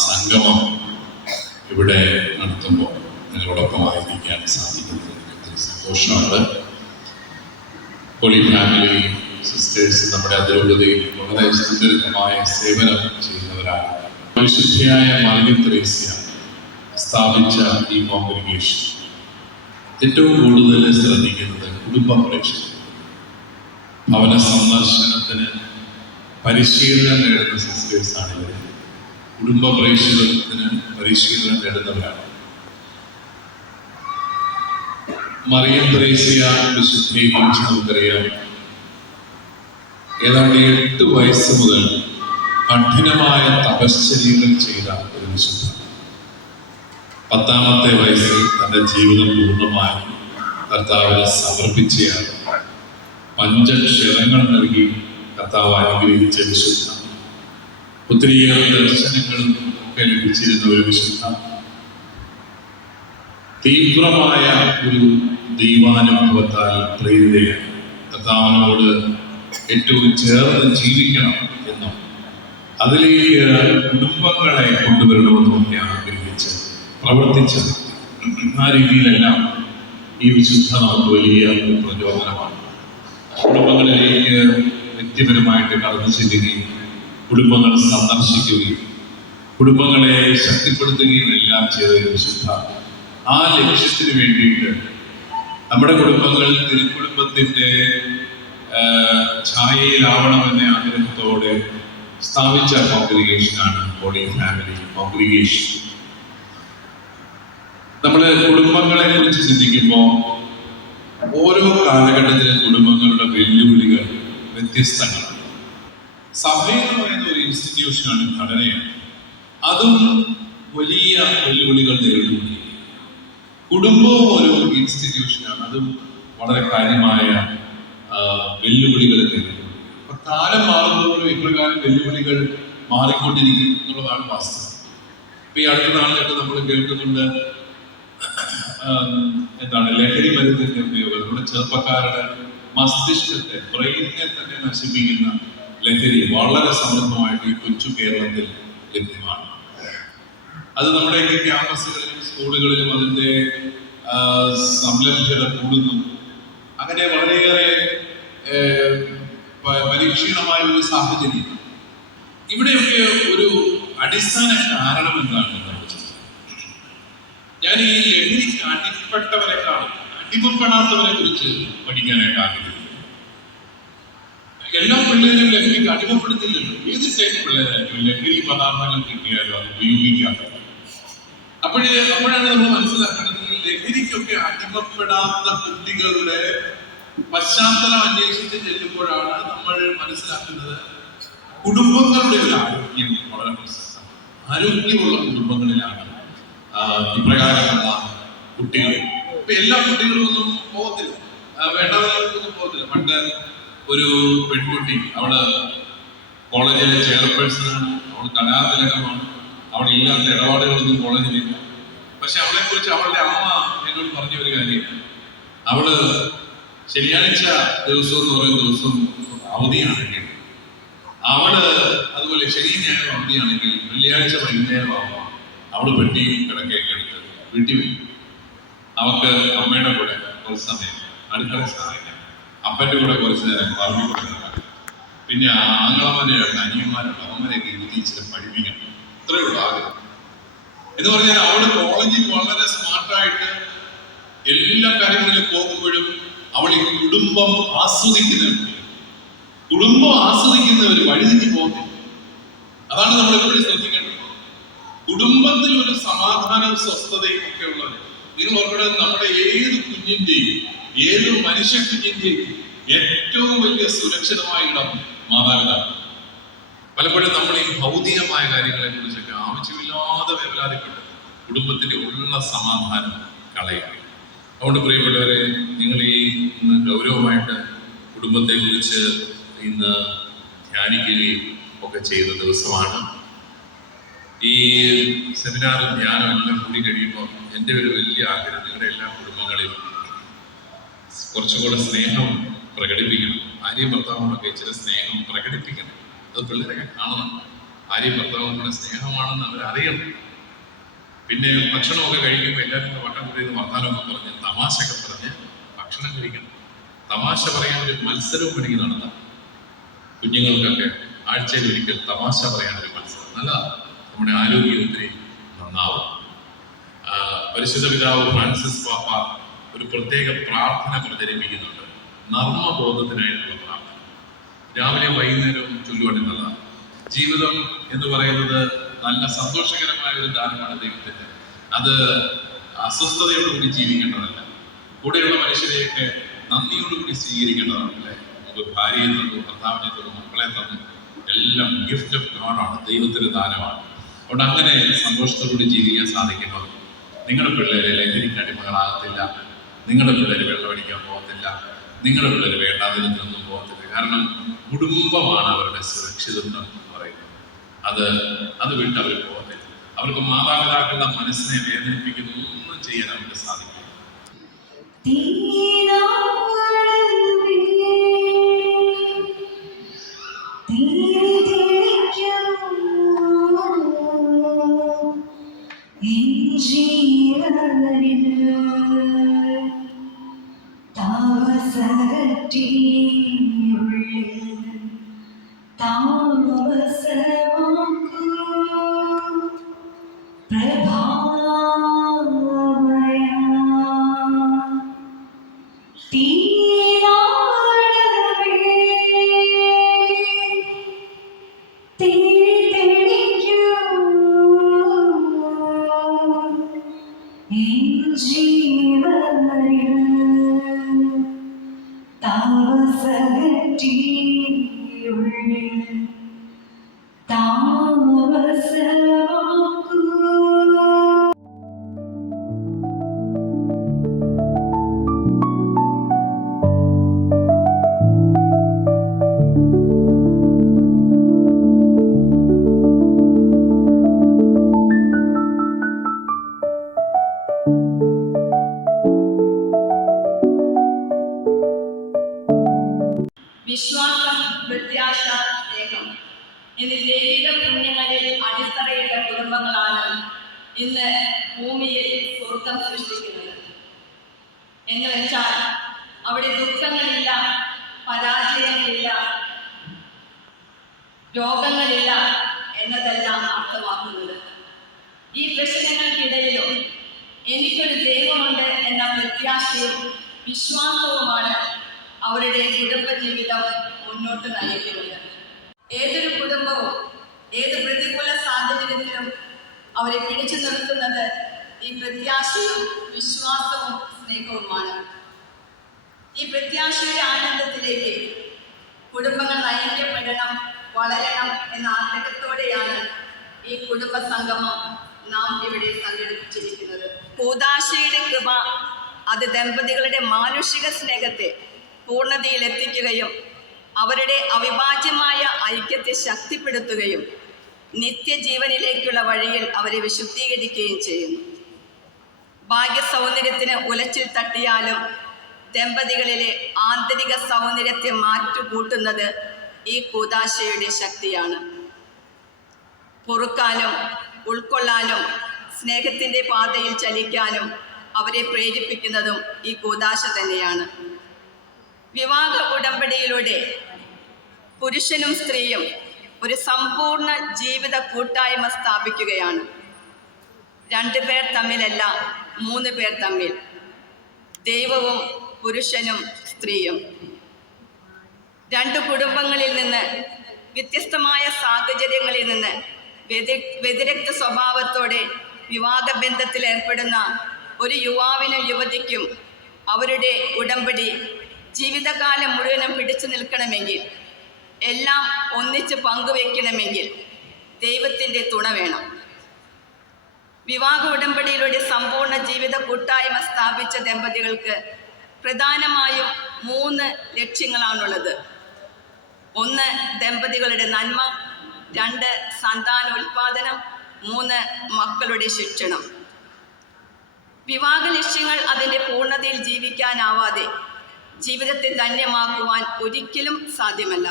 സംഗമം ഇവിടെ നടത്തുമ്പോൾ നിങ്ങളോടൊപ്പമായിരിക്കാൻ സാധിക്കുന്നത് ഒത്തിരി സന്തോഷമുണ്ട്. ഹോളി ഫാമിലി സിസ്റ്റേഴ്സ് നമ്മുടെ അതിരൂപതയിൽ വളരെ സുന്ദരമായ സേവനം ചെയ്യുന്നവരാണ്. വിശുദ്ധയായ മറിയം ത്രേസ്യ സ്ഥാപിച്ച ഈ കോൺഗ്രിഗേഷൻ ഏറ്റവും കൂടുതൽ ശ്രദ്ധിക്കുന്നത് കുടുംബ പ്രേക്ഷകർ, ഭവന സന്ദർശനത്തിന് പരിശീലനം നേടുന്ന സിസ്റ്റേഴ്സാണ് ഇവർ. കുടുംബ പ്രേക്ഷകത്തിന് പരിശീലനം നേടുന്നവരാണ്. മറിയം ത്രേസ്യ വിശുദ്ധയെ കുറിച്ച് നമുക്കറിയാം. ഏതാണ്ട് 8 വയസ്സ് മുതൽ കഠിനമായ തപശ്ചര്യകൾ ചെയ്ത ഒരു വിശുദ്ധ. 10ാമത്തെ വയസ്സിൽ തൻ്റെ ജീവിതം പൂർണ്ണമായി കർത്താവിനെ സമർപ്പിച്ചയാണ്. 5 ക്ഷരങ്ങൾ നൽകി കർത്താവ് അനുഗ്രഹിച്ച വിശുദ്ധ. ഒത്തിരിയേറെ ദർശനങ്ങളും ഒക്കെ ലഭിച്ചിരുന്ന ഒരു വിശുദ്ധ. തീവ്രമായ ഒരു ദൈവാനുഭവത്താൽ പ്രേരിതയാണ്. കർത്താവിനോട് ഏറ്റവും ചേർന്ന് ജീവിക്കണം എന്നും അതിലേക്ക് കുടുംബങ്ങളെ കൊണ്ടുവരണമെന്നും ഒക്കെ ആഗ്രഹിച്ച് പ്രവർത്തിച്ച ആ രീതിയിലെല്ലാം ഈ വിശുദ്ധ നമുക്ക് വലിയ പ്രചോദനമാണ്. കുടുംബങ്ങളിലേക്ക് വ്യക്തിപരമായിട്ട് കടന്നു ചെല്ലുകയും കുടുംബങ്ങൾ സന്ദർശിക്കുകയും കുടുംബങ്ങളെ ശക്തിപ്പെടുത്തുകയും എല്ലാം ചെയ്ത വിശുദ്ധ. ആ ലക്ഷ്യത്തിന് വേണ്ടിയിട്ട് നമ്മുടെ കുടുംബങ്ങൾ തിരുക്കുടുംബത്തിൻ്റെ ഛായയിലാവണമെന്ന ആഗ്രഹത്തോടെ സ്ഥാപിച്ച കോൺഗ്രിഗേഷനാണ് ഹോളി ഫാമിലി കോൺഗ്രിഗേഷൻ. നമ്മൾ കുടുംബങ്ങളെ കുറിച്ച് ചിന്തിക്കുമ്പോൾ ഓരോ കാലഘട്ടത്തിലും കുടുംബങ്ങളുടെ വെല്ലുവിളികൾ വ്യത്യസ്തങ്ങളാണ്. സഭ എന്ന് പറയുന്ന ഒരു ഇൻസ്റ്റിറ്റ്യൂഷനാണ്, ഘടനയാണ്. അതും വലിയ വെല്ലുവിളികൾ നേരിടുന്നു. കുടുംബവും ഒരു ഇൻസ്റ്റിറ്റ്യൂഷനാണ്, അതും വളരെ കാര്യമായ വെല്ലുവിളികൾ നേരിടുന്നു. അപ്പൊ കാലം മാറുന്നതോറും ഇപ്രകാരം വെല്ലുവിളികൾ മാറിക്കൊണ്ടിരിക്കുന്നു എന്നുള്ളതാണ് വാസ്തവം. ഇപ്പൊ ഈ അടുത്ത നാളിലൊക്കെ നമ്മൾ കേൾക്കുന്നുണ്ട് ലഹരി മരുന്നിന്റെ ഉപയോഗം. നമ്മുടെ ചെറുപ്പക്കാരുടെ മസ്തിഷ്കത്തെ, ബ്രെയിനിനെ തന്നെ നശിപ്പിക്കുന്ന ലഹരി വളരെ സമൃദ്ധമായിട്ട് ഈ കൊച്ചു കേരളത്തിൽ ലഭ്യമാണ്. അത് നമ്മുടെയൊക്കെ ക്യാമ്പസുകളിലും സ്കൂളുകളിലും അതിൻ്റെ സംലഭ്യത കൂടുന്നു. അങ്ങനെ വളരെയേറെ പരീക്ഷണമായ ഒരു സാഹചര്യം. ഇവിടെയൊക്കെ ഒരു അടിസ്ഥാന കാരണം എന്താണ്? ഞാൻ ഈ ലഹരിക്ക് അടിപ്പെട്ടവരെക്കാളും അടിമപ്പെടാത്തവരെ കുറിച്ച് പഠിക്കാനായിട്ട് ആഗ്രഹിക്കുന്നു. എല്ലാ പിള്ളേരും ലഹരിക്ക് അടിമപ്പെടുത്തില്ലല്ലോ. ഏത് ടൈപ്പ് പിള്ളേരായിരിക്കും ലഹരി പദാർത്ഥങ്ങൾ കിട്ടിയാലും അത് ഉപയോഗിക്കാത്തത്. അപ്പോഴാണ് നമ്മൾ മനസ്സിലാക്കേണ്ടത്, ലഹരിക്കൊക്കെ അടിമപ്പെടാത്ത കുട്ടികളുടെ പശ്ചാത്തലം അന്വേഷിച്ച് ചെല്ലുമ്പോഴാണ് നമ്മൾ മനസ്സിലാക്കുന്നത് കുടുംബങ്ങളുടെ ഒരു ആരോഗ്യം വളരെ പ്രസക്തമാണ്. ആരോഗ്യമുള്ള കുടുംബങ്ങളിലാണ് ഇപ്രകാരമുള്ള കുട്ടികൾ. ഇപ്പൊ എല്ലാ കുട്ടികളും ഒന്നും പോകത്തില്ല, വേണ്ടാത്തവർക്കൊന്നും പോകത്തില്ല. പണ്ട് ഒരു പെൺകുട്ടി, അവള് കോളേജിലെ ചെയർപേഴ്സണാണ്, അവൾ കലാതിലകമാണ്, അവിടെ ഇല്ലാത്ത ഇടപാടുകളൊന്നും കോളേജിലില്ല. പക്ഷെ അവളെ കുറിച്ച് അവളുടെ അമ്മ എന്നോട് പറഞ്ഞ ഒരു കാര്യം, അവള് ശനിയാഴ്ച ദിവസം എന്ന് പറയുന്ന ദിവസം അവധിയാണെങ്കിൽ അവള്, അതുപോലെ ശനി ഞായർ അവധിയാണെങ്കിൽ വെള്ളിയാഴ്ച വൈകുന്നേരം ആവുമ്പോൾ അവള് പെട്ടിയും കിടക്കയൊക്കെ എടുത്ത് വീട്ടിൽ വരും. അവർക്ക് അമ്മയുടെ കൂടെ കുറച്ച് സമയം അടുക്കള സഹായിക്കാം, അപ്പൻ്റെ കൂടെ കുറച്ച് നേരം പറമ്പിൽ കൂടെ നടക്കാം, പിന്നെ ആങ്ങളമാരെയൊക്കെ അനിയന്മാരുണ്ട് അവന്മാരെയൊക്കെ ഇരുത്തി ഇച്ചിരി പഠിപ്പിക്കണം. ഇത്രയേ ഉള്ളൂ ആഗ്രഹം. എന്ന് പറഞ്ഞാൽ അവള് കോളേജിൽ വളരെ സ്മാർട്ടായിട്ട് എല്ലാ കാര്യങ്ങളിലും പോകുമ്പോഴും അവൾ ഈ കുടുംബം ആസ്വദിക്കുന്നവർ വഴിതെറ്റി പോകുന്നു. അതാണ് നമ്മൾ എപ്പോഴും ശ്രദ്ധിക്കേണ്ടത്. കുടുംബത്തിൽ ഒരു സമാധാനവും സ്വസ്ഥതയും ഒക്കെ ഉള്ളത്. നിങ്ങൾ ഓർക്കണം, നമ്മുടെ ഏത് കുഞ്ഞിന്റെയും ഏത് മനുഷ്യ കുഞ്ഞിന്റെയും ഏറ്റവും വലിയ സുരക്ഷിതമായ ഇടം മാതാപിതാക്കൾ. പലപ്പോഴും നമ്മൾ ഈ ഭൗതികമായ കാര്യങ്ങളെ കുറിച്ചൊക്കെ ആവശ്യമില്ലാതെ വേവലാതിപ്പെട്ട് കുടുംബത്തിന്റെ ഉള്ള സമാധാനം കളയുക. അതുകൊണ്ട് പ്രിയപ്പെട്ടവരെ, നിങ്ങൾ ഇന്ന് ഗൗരവമായിട്ട് കുടുംബത്തെ കുറിച്ച് ഇന്ന് ധ്യാനിക്കുകയും ഒക്കെ ചെയ്ത ദിവസമാണ്. ഈ സെമിനാറും ധ്യാനം എല്ലാം കൂടി കഴിയുമ്പോൾ എൻ്റെ ഒരു വലിയ ആഗ്രഹം, നിങ്ങളുടെ എല്ലാ കുടുംബങ്ങളിലും കുറച്ചുകൂടെ സ്നേഹം പ്രകടിപ്പിക്കണം. ഭാര്യയും ഭർത്താവിനൊക്കെ ഇച്ചിരി സ്നേഹം പ്രകടിപ്പിക്കണം. അത് പിള്ളേരൊക്കെ കാണണം. ഭാര്യയും ഭർത്താവും കൂടെ സ്നേഹമാണെന്ന് അവരറിയണം. പിന്നെ ഭക്ഷണമൊക്കെ കഴിക്കുമ്പോൾ എല്ലാവരും വട്ടം കൂടി വർത്താനമൊക്കെ പറഞ്ഞ് തമാശയൊക്കെ പറഞ്ഞ് ഭക്ഷണം കഴിക്കണം. തമാശ പറയാൻ ഒരു മത്സരവും വേണമെങ്കിൽ നടത്താം. കുഞ്ഞുങ്ങൾക്കൊക്കെ ആഴ്ചയിൽ ഒരിക്കൽ തമാശ പറയാനൊരു മത്സരം നല്ലതാണ്. നമ്മുടെ ആരോഗ്യം ഒത്തിരി നന്നാവും. പരിശുദ്ധ പിതാവ് ഫ്രാൻസിസ് പാപ്പ ഒരു പ്രത്യേക പ്രാർത്ഥന പ്രചരിപ്പിക്കുന്നുണ്ട്, നർമ്മബോധത്തിനായിട്ടുള്ള പ്രാർത്ഥന. രാവിലെ വൈകുന്നേരവും ചൊല്ലുവാണെന്നുള്ളതാണ്. ജീവിതം എന്ന് പറയുന്നത് നല്ല സന്തോഷകരമായ ഒരു ദാനമാണ് ദൈവത്തിന്റെ. അത് അസ്വസ്ഥതയോടുകൂടി ജീവിക്കേണ്ടതല്ല. കൂടെയുള്ള മനുഷ്യരെയൊക്കെ നന്ദിയോടുകൂടി സ്വീകരിക്കേണ്ടതാണ്. അല്ലേ, നമുക്ക് ഭാര്യയെ തന്നു, ഭർത്താവിനെ തന്നു, മക്കളെ തന്നു, എല്ലാം ഗിഫ്റ്റ് ഓഫ് ഗോഡാണ്, ദൈവത്തിന്റെ ദാനമാണ്. അതുകൊണ്ട് അങ്ങനെ സന്തോഷത്തോടുകൂടി ജീവിക്കാൻ സാധിക്കുമ്പോൾ നിങ്ങളുടെ പിള്ളേരെ ലഹരിക്ക് അടിമകളാകത്തില്ല, നിങ്ങളുടെ പിള്ളേര് വെള്ളമടിക്കാൻ പോകത്തില്ല, നിങ്ങളുടെ പിള്ളേര് വേണ്ടാതിരുന്നൊന്നും പോകത്തില്ല. കാരണം കുടുംബമാണ് അവരുടെ സുരക്ഷിതത്വം എന്ന് പറയുന്നത്. അത് വിട്ട് അവർ പോകത്തില്ല. അവർക്ക് മാതാപിതാക്കളുടെ മനസ്സിനെ വേദനിപ്പിക്കുന്ന ഒന്നും ചെയ്യാൻ അവർക്ക് സാധിക്കും. വിശ്വാസം, പ്രത്യാശ, സ്നേഹം എന്നീ ദൈവിക പുണ്യങ്ങളിൽ അടിത്തറയിട്ട കുടുംബങ്ങളാണ് ഇന്ന് ഭൂമിയിൽ സ്വർഗം സൃഷ്ടിക്കുന്നത്. എന്ന് വെച്ചാൽ അവിടെ ദുഃഖങ്ങളില്ല, പരാജയങ്ങളില്ല, രോഗങ്ങളില്ല എന്നതെല്ലാം അർത്ഥമാക്കുന്നത്. ഈ പ്രശ്നങ്ങൾക്കിടയിലും എനിക്കൊരു ദൈവമുണ്ട് എന്ന പ്രത്യാശയും വിശ്വാസവുമാണ് അവരുടെ കുടുംബജീവിതം മുന്നോട്ട് നയിക്കുന്നത്. ഏതൊരു കുടുംബവും ഏത് പ്രതികൂല സാഹചര്യത്തിലും അവരെ പിടിച്ചു നിർത്തുന്നത് ഈ പ്രത്യാശയും വിശ്വാസവും സ്നേഹവുമാണ്. ഈ പ്രത്യാശയുടെ ആനന്ദത്തിലേക്ക് കുടുംബങ്ങൾ നയിക്കപ്പെടണം, വളരണം എന്ന ആഗ്രഹത്തോടെയാണ് ഈ കുടുംബ സംഗമം നാം ഇവിടെ സംഘടിപ്പിച്ചിരിക്കുന്നത്. കൂദാശയുടെ കൃപ അത് ദമ്പതികളുടെ മാനുഷിക സ്നേഹത്തെ പൂർണ്ണതയിലെത്തിക്കുകയും അവരുടെ അവിഭാജ്യമായ ഐക്യത്തെ ശക്തിപ്പെടുത്തുകയും നിത്യജീവനിലേക്കുള്ള വഴിയിൽ അവരെ വിശുദ്ധീകരിക്കുകയും ചെയ്യുന്നു. ഭാഗ്യ സൗന്ദര്യത്തിന് ഉലച്ചിൽ തട്ടിയാലും ദമ്പതികളിലെ ആന്തരിക സൗന്ദര്യത്തെ മാറ്റുകൂട്ടുന്നത് ഈ കൂദാശയുടെ ശക്തിയാണ്. പൊറുക്കാനും ഉൾക്കൊള്ളാനും സ്നേഹത്തിൻ്റെ പാതയിൽ ചലിക്കാനും അവരെ പ്രേരിപ്പിക്കുന്നതും ഈ കൂദാശ തന്നെയാണ്. വിവാഹ ഉടമ്പടിയിലൂടെ പുരുഷനും സ്ത്രീയും ഒരു സമ്പൂർണ്ണ ജീവിത കൂട്ടായ്മ സ്ഥാപിക്കുകയാണ്. 2 പേർ തമ്മിലല്ല, 3 പേർ തമ്മിൽ, ദൈവവും പുരുഷനും സ്ത്രീയും. 2 കുടുംബങ്ങളിൽ നിന്ന്, വ്യത്യസ്തമായ സാഹചര്യങ്ങളിൽ നിന്ന് വ്യതിരിക്ത സ്വഭാവത്തോടെ വിവാഹബന്ധത്തിൽ ഏർപ്പെടുന്ന ഒരു യുവാവിനും യുവതിക്കും അവരുടെ ഉടമ്പടി ജീവിതകാലം മുഴുവനും പിടിച്ചു നിൽക്കണമെങ്കിൽ, എല്ലാം ഒന്നിച്ച് പങ്കുവെക്കണമെങ്കിൽ ദൈവത്തിൻ്റെ തുണ വേണം. വിവാഹ ഉടമ്പടിയിലൂടെ സമ്പൂർണ്ണ ജീവിത കൂട്ടായ്മ സ്ഥാപിച്ച ദമ്പതികൾക്ക് പ്രധാനമായും 3 ലക്ഷ്യങ്ങളാണുള്ളത്. 1 ദമ്പതികളുടെ നന്മ, 2 സന്താനോൽപാദനം, 3 മക്കളുടെ ശിക്ഷണം. വിവാഹ ലക്ഷ്യങ്ങൾ അതിൻ്റെ പൂർണ്ണതയിൽ ജീവിക്കാനാവാതെ ജീവിതത്തെ ധന്യമാക്കുവാൻ ഒരിക്കലും സാധ്യമല്ല.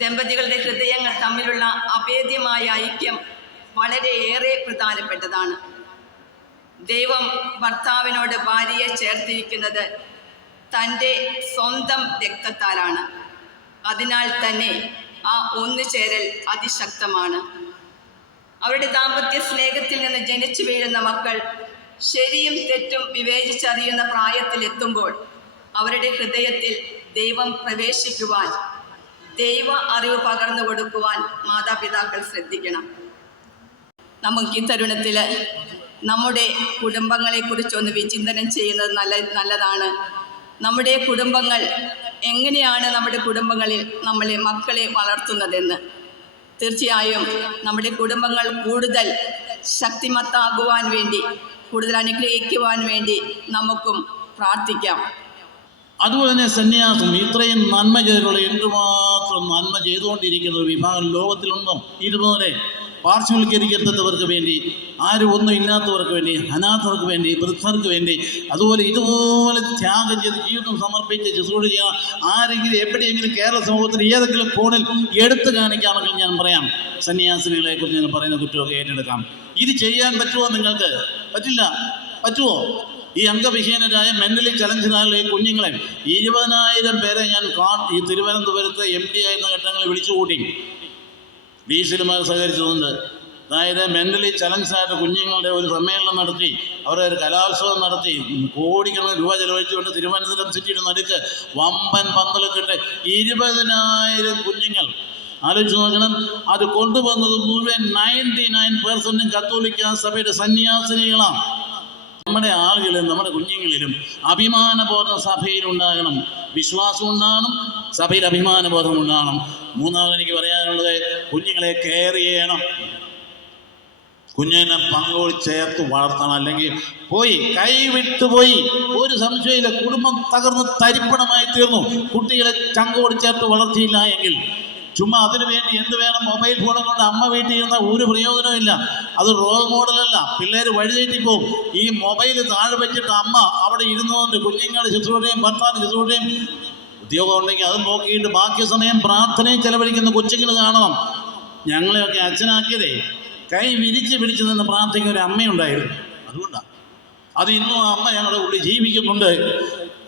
ദമ്പതികളുടെ ഹൃദയങ്ങൾ തമ്മിലുള്ള അഭേദ്യമായ ഐക്യം വളരെയേറെ പ്രധാനപ്പെട്ടതാണ്. ദൈവം ഭർത്താവിനോട് ഭാര്യയെ ചേർത്തിരിക്കുന്നത് തൻ്റെ സ്വന്തം രക്തത്താലാണ്. അതിനാൽ തന്നെ ആ ഒന്നുചേരൽ അതിശക്തമാണ്. അവരുടെ ദാമ്പത്യ സ്നേഹത്തിൽ നിന്ന് ജനിച്ചു വീഴുന്ന മക്കൾ ശരിയും തെറ്റും വിവേചിച്ചറിയുന്ന പ്രായത്തിലെത്തുമ്പോൾ അവരുടെ ഹൃദയത്തിൽ ദൈവം പ്രവേശിക്കുവാൻ, ദൈവ അറിവ് പകർന്നു കൊടുക്കുവാൻ മാതാപിതാക്കൾ ശ്രദ്ധിക്കണം. നമുക്ക് ഈ തരുണത്തിൽ നമ്മുടെ കുടുംബങ്ങളെക്കുറിച്ചൊന്ന് വിചിന്തനം ചെയ്യുന്നത് നല്ലതാണ്. നമ്മുടെ കുടുംബങ്ങൾ എങ്ങനെയാണ് നമ്മുടെ കുടുംബങ്ങളിൽ നമ്മളെ മക്കളെ വളർത്തുന്നതെന്ന്. തീർച്ചയായും നമ്മുടെ കുടുംബങ്ങൾ കൂടുതൽ ശക്തിമത്താകുവാൻ വേണ്ടി, കൂടുതൽ അനുഗ്രഹിക്കുവാൻ വേണ്ടി നമുക്കും പ്രാർത്ഥിക്കാം. അതുപോലെ തന്നെ സന്യാസം ഇത്രയും നന്മ ചെയ്തിട്ടുള്ള എന്തുമാത്രം നന്മ ചെയ്തുകൊണ്ടിരിക്കുന്ന ഒരു വിഭാഗം ലോകത്തിലുണ്ടോ? ഇതുപോലെ പാർശ്വവൽക്കരിക്കപ്പെട്ടവർക്ക് വേണ്ടി, ആരും ഒന്നും ഇല്ലാത്തവർക്ക് വേണ്ടി, അനാഥർക്ക് വേണ്ടി, വൃദ്ധർക്ക് വേണ്ടി, അതുപോലെ ഇതുപോലെ ത്യാഗം ചെയ്ത് ജീവിതം സമർപ്പിച്ച് ശുശ്രൂഷ ചെയ്യാൻ ആരെങ്കിലും എവിടെയെങ്കിലും കേരള സമൂഹത്തിൽ ഏതെങ്കിലും കോണിൽ എടുത്തു കാണിക്കാമെങ്കിൽ ഞാൻ പറയാം, സന്യാസിനികളെ കുറിച്ച് ഞാൻ പറയുന്ന കുറ്റമൊക്കെ ഏറ്റെടുക്കാം. ഇത് ചെയ്യാൻ പറ്റുമോ? നിങ്ങൾക്ക് പറ്റില്ല. പറ്റുമോ? ഈ അംഗവിഹീനരായ മെന്റലി ചലഞ്ചറായ കുഞ്ഞുങ്ങളെ 20,000 പേരെ ഞാൻ ഈ തിരുവനന്തപുരത്ത് MD ആയിരുന്ന ഘട്ടങ്ങളിൽ വിളിച്ചുകൂട്ടി. ഡീസിലുമാർ സഹകരിച്ചതുകൊണ്ട്, അതായത് മെന്റലി ചലഞ്ചായിട്ട് കുഞ്ഞുങ്ങളുടെ ഒരു സമ്മേളനം നടത്തി, അവരുടെ ഒരു കലോത്സവം നടത്തി, കോടിക്കണക്കിന് രൂപ ചെലവഴിച്ചുകൊണ്ട് തിരുവനന്തപുരം സിറ്റിയുടെ നടുക്ക് വമ്പൻ പന്തലൊക്കെ 20,000 കുഞ്ഞുങ്ങൾ. ആലോചിച്ച് നോക്കണം. അത് കൊണ്ടുവന്നത് മുഴുവൻ 99% കത്തോലിക്ക സഭയുടെ സന്യാസിനികളാണ്. നമ്മുടെ ആളുകളിലും നമ്മുടെ കുഞ്ഞുങ്ങളിലും അഭിമാനബോധം സഭയിലുണ്ടാകണം, വിശ്വാസം ഉണ്ടാകണം, സഭയിൽ അഭിമാനബോധം ഉണ്ടാകണം. മൂന്നാമത് എനിക്ക് പറയാനുള്ളത്, കുഞ്ഞുങ്ങളെ കെയർ ചെയ്യണം. കുഞ്ഞിനെ പങ്കോട് ചേർത്ത് വളർത്തണം. അല്ലെങ്കിൽ കൈവിട്ടുപോയി, ഒരു സംശയമില്ല, കുടുംബം തകർന്ന് തരിപ്പണമായി തീർന്നു. കുട്ടികളെ ചങ്കോട് ചേർത്ത് വളർത്തിയില്ല എങ്കിൽ ചുമ്മാ അതിനു വേണ്ടി എന്ത് വേണം, മൊബൈൽ ഫോണും കൊണ്ട് അമ്മ വീട്ടിൽ ഇരുന്ന ഒരു പ്രയോജനമില്ല. അത് റോൾ മോഡലല്ല. പിള്ളേർ വഴിതെറ്റിപ്പോവും. ഈ മൊബൈൽ താഴെ വെച്ചിട്ട് അമ്മ അവിടെ ഇരുന്നുകൊണ്ട് കുഞ്ഞുങ്ങളുടെ ശുശ്രൂഷയും ഭർത്താവിൻ്റെ ശുശ്രൂഷയും, ഉദ്യോഗം ഉണ്ടെങ്കിൽ അത് നോക്കിയിട്ട് ബാക്കി സമയം പ്രാർത്ഥനയും ചെലവഴിക്കുന്ന കൊച്ചുങ്ങൾ കാണണം. ഞങ്ങളെയൊക്കെ അച്ഛനാക്കിയതേ കൈ വിരിച്ച് പിടിച്ചു നിന്ന് പ്രാർത്ഥിക്കുന്ന ഒരു അമ്മയുണ്ടായിരുന്നു. അതുകൊണ്ടാണ് അത് ഇന്നും ആ അമ്മ ഞങ്ങളുടെ ഉള്ളിൽ ജീവിക്കുന്നുണ്ട്.